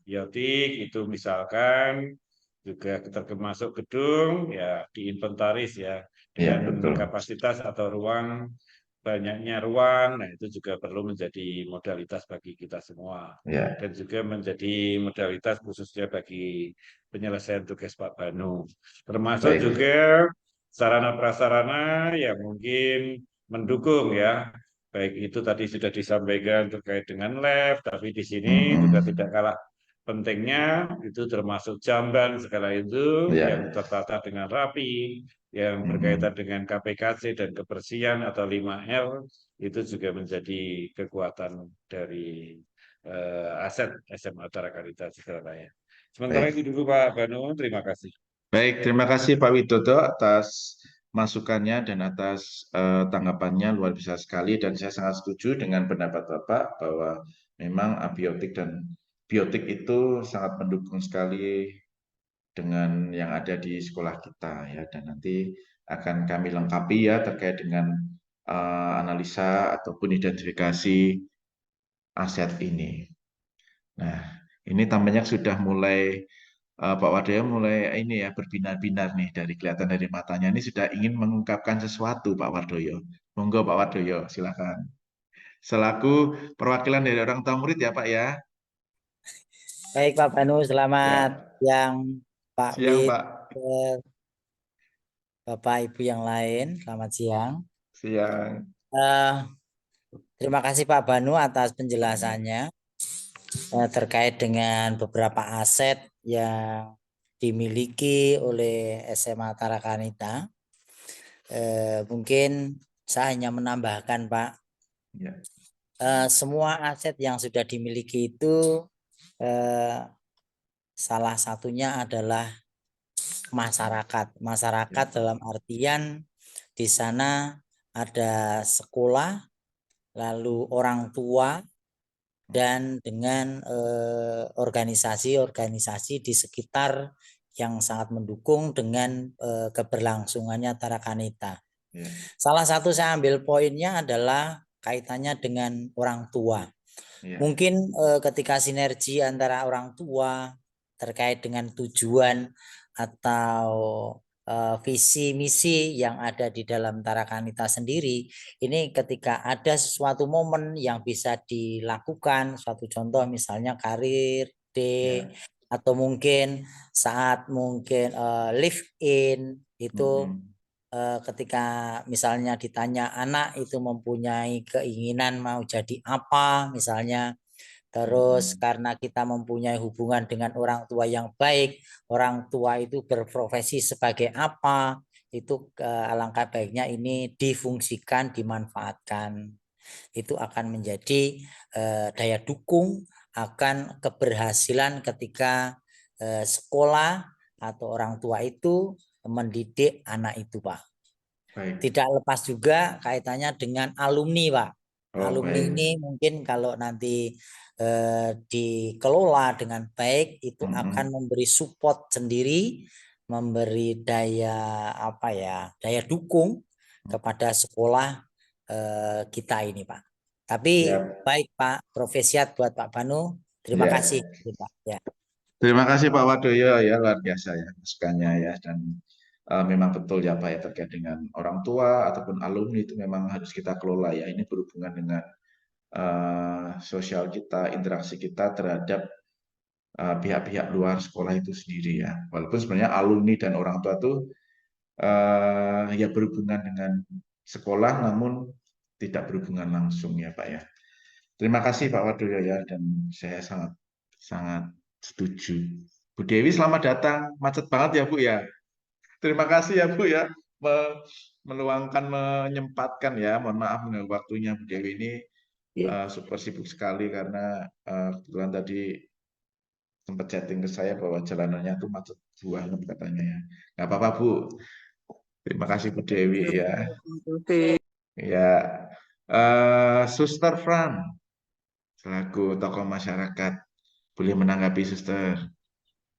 Abiotik itu misalkan juga termasuk gedung ya diinventaris ya Iya, dengan betul. kapasitas atau ruang banyaknya ruang. Nah, itu juga perlu menjadi modalitas bagi kita semua Ya, dan juga menjadi modalitas khususnya bagi penyelesaian tugas Pak Banu. Termasuk baik. juga sarana prasarana yang mungkin mendukung ya. Baik itu tadi sudah disampaikan terkait dengan lab, tapi di sini juga Mm-mm. tidak kalah pentingnya itu termasuk jamban segala itu yang Ya, tertata dengan rapi, yang berkaitan mm-mm. dengan KPKC dan kebersihan atau 5R itu juga menjadi kekuatan dari aset SMA Tarakanita Cikaraya. Sementara itu Baik. dulu Pak Banu, terima kasih. Baik, terima kasih Pak Widodo atas masukannya dan atas tanggapannya luar biasa sekali dan saya sangat setuju dengan pendapat Bapak bahwa memang abiotik dan biotik itu sangat mendukung sekali dengan yang ada di sekolah kita ya dan nanti akan kami lengkapi ya terkait dengan analisa ataupun identifikasi aset ini. Nah, ini tampaknya sudah mulai Pak Wardoyo mulai ini ya berbinar-binar nih dari kelihatan dari matanya ini sudah ingin mengungkapkan sesuatu Pak Wardoyo. Monggo Pak Wardoyo, silakan. Selaku perwakilan dari orang tua murid ya Pak ya. Baik Pak Banu, selamat Ya, siang Pak siang Wid, Pak. Bapak Ibu yang lain, selamat siang. Siang. Eh, Terima kasih Pak Banu atas penjelasannya terkait dengan beberapa aset yang dimiliki oleh SMA Tarakanita. Mungkin saya hanya menambahkan Pak, Ya, semua aset yang sudah dimiliki itu salah satunya adalah masyarakat. Masyarakat ya, dalam artian di sana ada sekolah, lalu orang tua, dan dengan organisasi-organisasi di sekitar yang sangat mendukung dengan keberlangsungannya Tarakanita. ya, Salah satu saya ambil poinnya adalah kaitannya dengan orang tua. ya, Mungkin ketika sinergi antara orang tua terkait dengan tujuan atau visi misi yang ada di dalam Tarakanita sendiri, ini ketika ada sesuatu momen yang bisa dilakukan, suatu contoh misalnya karir day, ya. atau mungkin saat mungkin live in itu Mm-mm. ketika misalnya ditanya anak itu mempunyai keinginan mau jadi apa misalnya. Terus Mm-mm. karena kita mempunyai hubungan dengan orang tua yang baik, orang tua itu berprofesi sebagai apa, itu alangkah baiknya ini difungsikan, dimanfaatkan. itu akan menjadi daya dukung akan keberhasilan ketika sekolah atau orang tua itu mendidik anak itu, Pak. Baik. Tidak lepas juga kaitannya dengan alumni, Pak. Alumni baik. ini mungkin kalau nanti dikelola dengan baik itu akan memberi support sendiri, memberi daya daya dukung kepada sekolah kita ini, Pak. Tapi baik Pak, profesiat buat Pak Banu. Terima kasih, Pak. Ya. Terima kasih Pak Wadoyo ya, luar biasa ya masukannya ya, dan memang betul ya Pak ya, terkait dengan orang tua ataupun alumni itu memang harus kita kelola ya. Ini berhubungan dengan sosial kita, interaksi kita terhadap pihak-pihak luar sekolah itu sendiri ya. Walaupun sebenarnya alumni dan orang tua itu ya berhubungan dengan sekolah, namun tidak berhubungan langsung ya Pak ya. Terima kasih Pak Wadoyo ya, dan saya sangat setuju. Bu Dewi selamat datang, macet banget ya Bu ya. Terima kasih ya Bu ya, menyempatkan ya, mohon maaf mengganggu waktunya Bu Dewi ini super sibuk sekali karena kebetulan tadi sempat chatting ke saya bahwa jalanannya tuh macet banget katanya ya. Nggak apa-apa Bu, terima kasih Bu Dewi ya. Ya, Suster Fran selaku tokoh masyarakat boleh menanggapi Suster.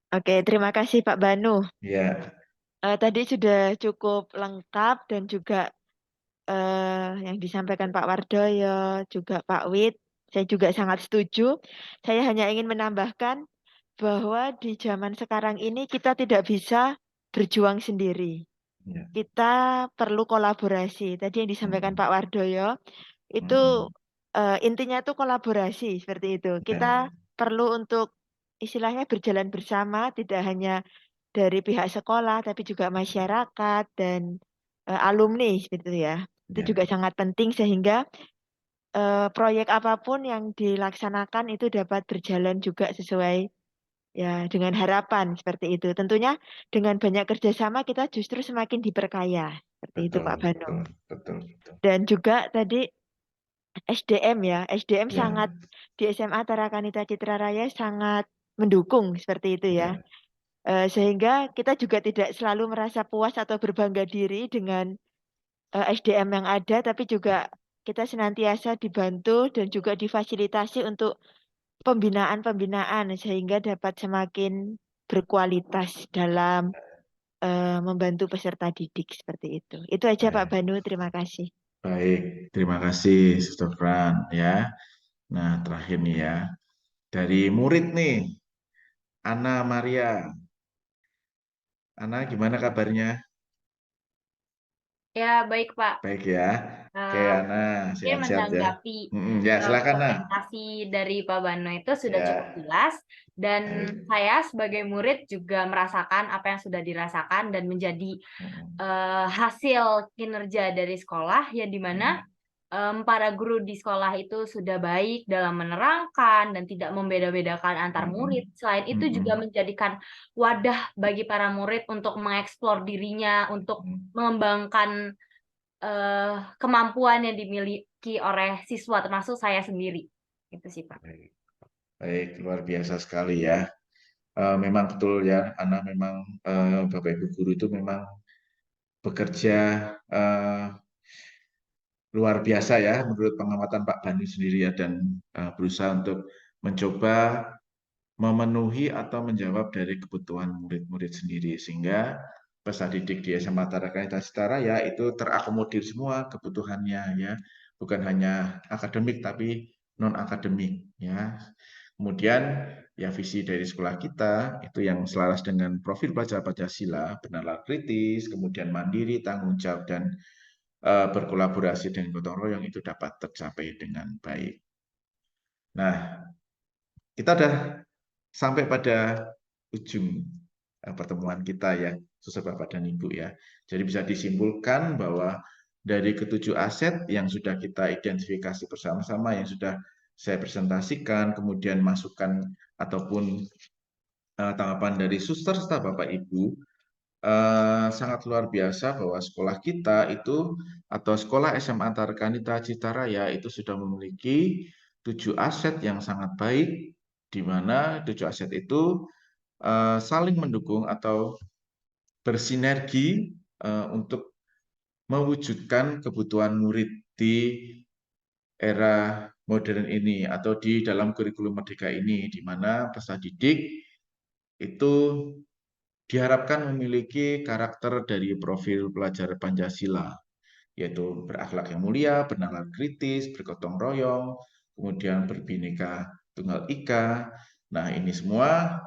Oke, terima kasih Pak Banu. Ya, Tadi sudah cukup lengkap dan juga yang disampaikan Pak Wardoyo, juga Pak Wid, saya juga sangat setuju. Saya hanya ingin menambahkan bahwa di zaman sekarang ini kita tidak bisa berjuang sendiri. ya. Kita perlu kolaborasi. Tadi yang disampaikan Pak Wardoyo itu intinya itu kolaborasi seperti itu. Kita perlu untuk istilahnya berjalan bersama, tidak hanya dari pihak sekolah, tapi juga masyarakat dan alumni seperti itu ya. Itu juga sangat penting sehingga proyek apapun yang dilaksanakan itu dapat berjalan juga sesuai ya dengan harapan seperti itu. Tentunya dengan banyak kerjasama kita justru semakin diperkaya seperti itu Pak Banu. Betul. Dan juga tadi SDM ya, SDM Ya. sangat di SMA Tarakanita Citra Raya sangat mendukung seperti itu ya. Sehingga kita juga tidak selalu merasa puas atau berbangga diri dengan SDM yang ada, tapi juga kita senantiasa dibantu dan juga difasilitasi untuk pembinaan-pembinaan sehingga dapat semakin berkualitas dalam membantu peserta didik seperti itu. Itu aja Pak Banu, terima kasih. Baik, terima kasih Suster Fran ya. Nah, terakhir nih ya, dari murid nih, Ana Maria. Ana, gimana kabarnya? Ya, baik Pak. Baik ya. Oke, Eh, Ana, Mungkin sehat-sehat ya. menanggapi Ya, silakan Ana. presentasi dari Pak Bano itu sudah Ya. cukup jelas dan Baik. saya sebagai murid juga merasakan apa yang sudah dirasakan dan menjadi hasil kinerja dari sekolah yang dimana para guru di sekolah itu sudah baik dalam menerangkan dan tidak membeda-bedakan antar murid. Selain itu juga menjadikan wadah bagi para murid untuk mengeksplor dirinya, untuk mengembangkan kemampuan yang dimiliki oleh siswa, termasuk saya sendiri. Itu sih Pak. Baik, luar biasa sekali ya. Memang betul ya, Ana memang Bapak Ibu guru itu memang bekerja luar biasa ya menurut pengamatan Pak Banu sendiri ya, dan berusaha untuk mencoba memenuhi atau menjawab dari kebutuhan murid-murid sendiri sehingga peserta didik di SMA Tarakanita Citra Raya itu terakomodir semua kebutuhannya ya, bukan hanya akademik tapi non akademik ya. Kemudian ya visi dari sekolah kita itu yang selaras dengan profil pelajar Pancasila, bernalar kritis, kemudian mandiri, tanggung jawab, dan berkolaborasi dengan gotong royong itu dapat tercapai dengan baik. Nah, kita sudah sampai pada ujung pertemuan kita ya, Suster Bapak dan Ibu ya. Jadi bisa disimpulkan bahwa dari ketujuh aset yang sudah kita identifikasi bersama-sama, yang sudah saya presentasikan, kemudian masukan ataupun tanggapan dari Suster serta Bapak Ibu, sangat luar biasa bahwa sekolah kita itu atau sekolah SMA Tarakanita Citaraya itu sudah memiliki 7 aset yang sangat baik, di mana 7 aset itu saling mendukung atau bersinergi untuk mewujudkan kebutuhan murid di era modern ini atau di dalam kurikulum Merdeka ini, di mana peserta didik itu diharapkan memiliki karakter dari profil pelajar Pancasila, yaitu berakhlak yang mulia, bernalar kritis, bergotong royong, kemudian berbineka tunggal ika. Nah, ini semua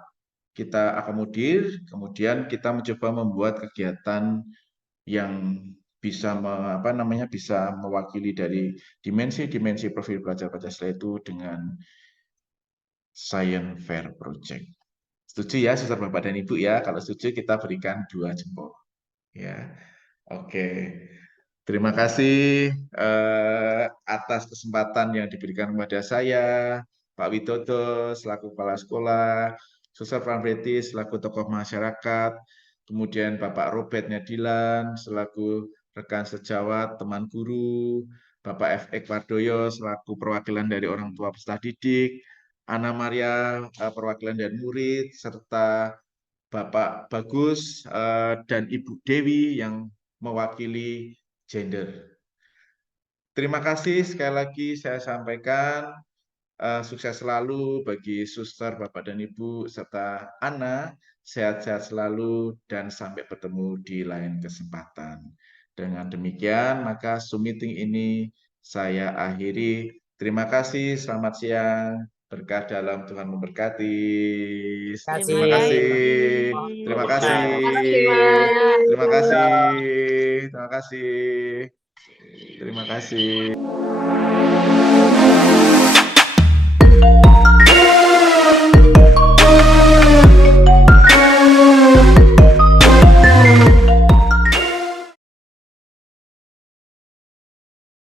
kita akomodir, kemudian kita mencoba membuat kegiatan yang bisa bisa mewakili dari dimensi-dimensi profil pelajar Pancasila itu dengan Science Fair Project. Setuju ya, Saudara Bapak dan Ibu ya? Kalau setuju kita berikan 2 jempol. Ya, oke. Terima kasih atas kesempatan yang diberikan kepada saya, Pak Widodo selaku Kepala Sekolah, Suster Prampreti selaku tokoh masyarakat, kemudian Bapak Robert Nyadilan selaku rekan sejawat, teman guru, Bapak F. Ekwardoyo selaku perwakilan dari orang tua peserta didik, Ana Maria perwakilan dari murid, serta Bapak Bagus dan Ibu Dewi yang mewakili gender. Terima kasih sekali lagi saya sampaikan sukses selalu bagi suster, Bapak dan Ibu, serta Ana, sehat-sehat selalu dan sampai bertemu di lain kesempatan. Dengan demikian, maka Zoom meeting ini saya akhiri. Terima kasih, selamat siang. Berkah dalam Tuhan memberkati. Terima kasih. Terima kasih. Terima kasih. Terima kasih. Terima kasih.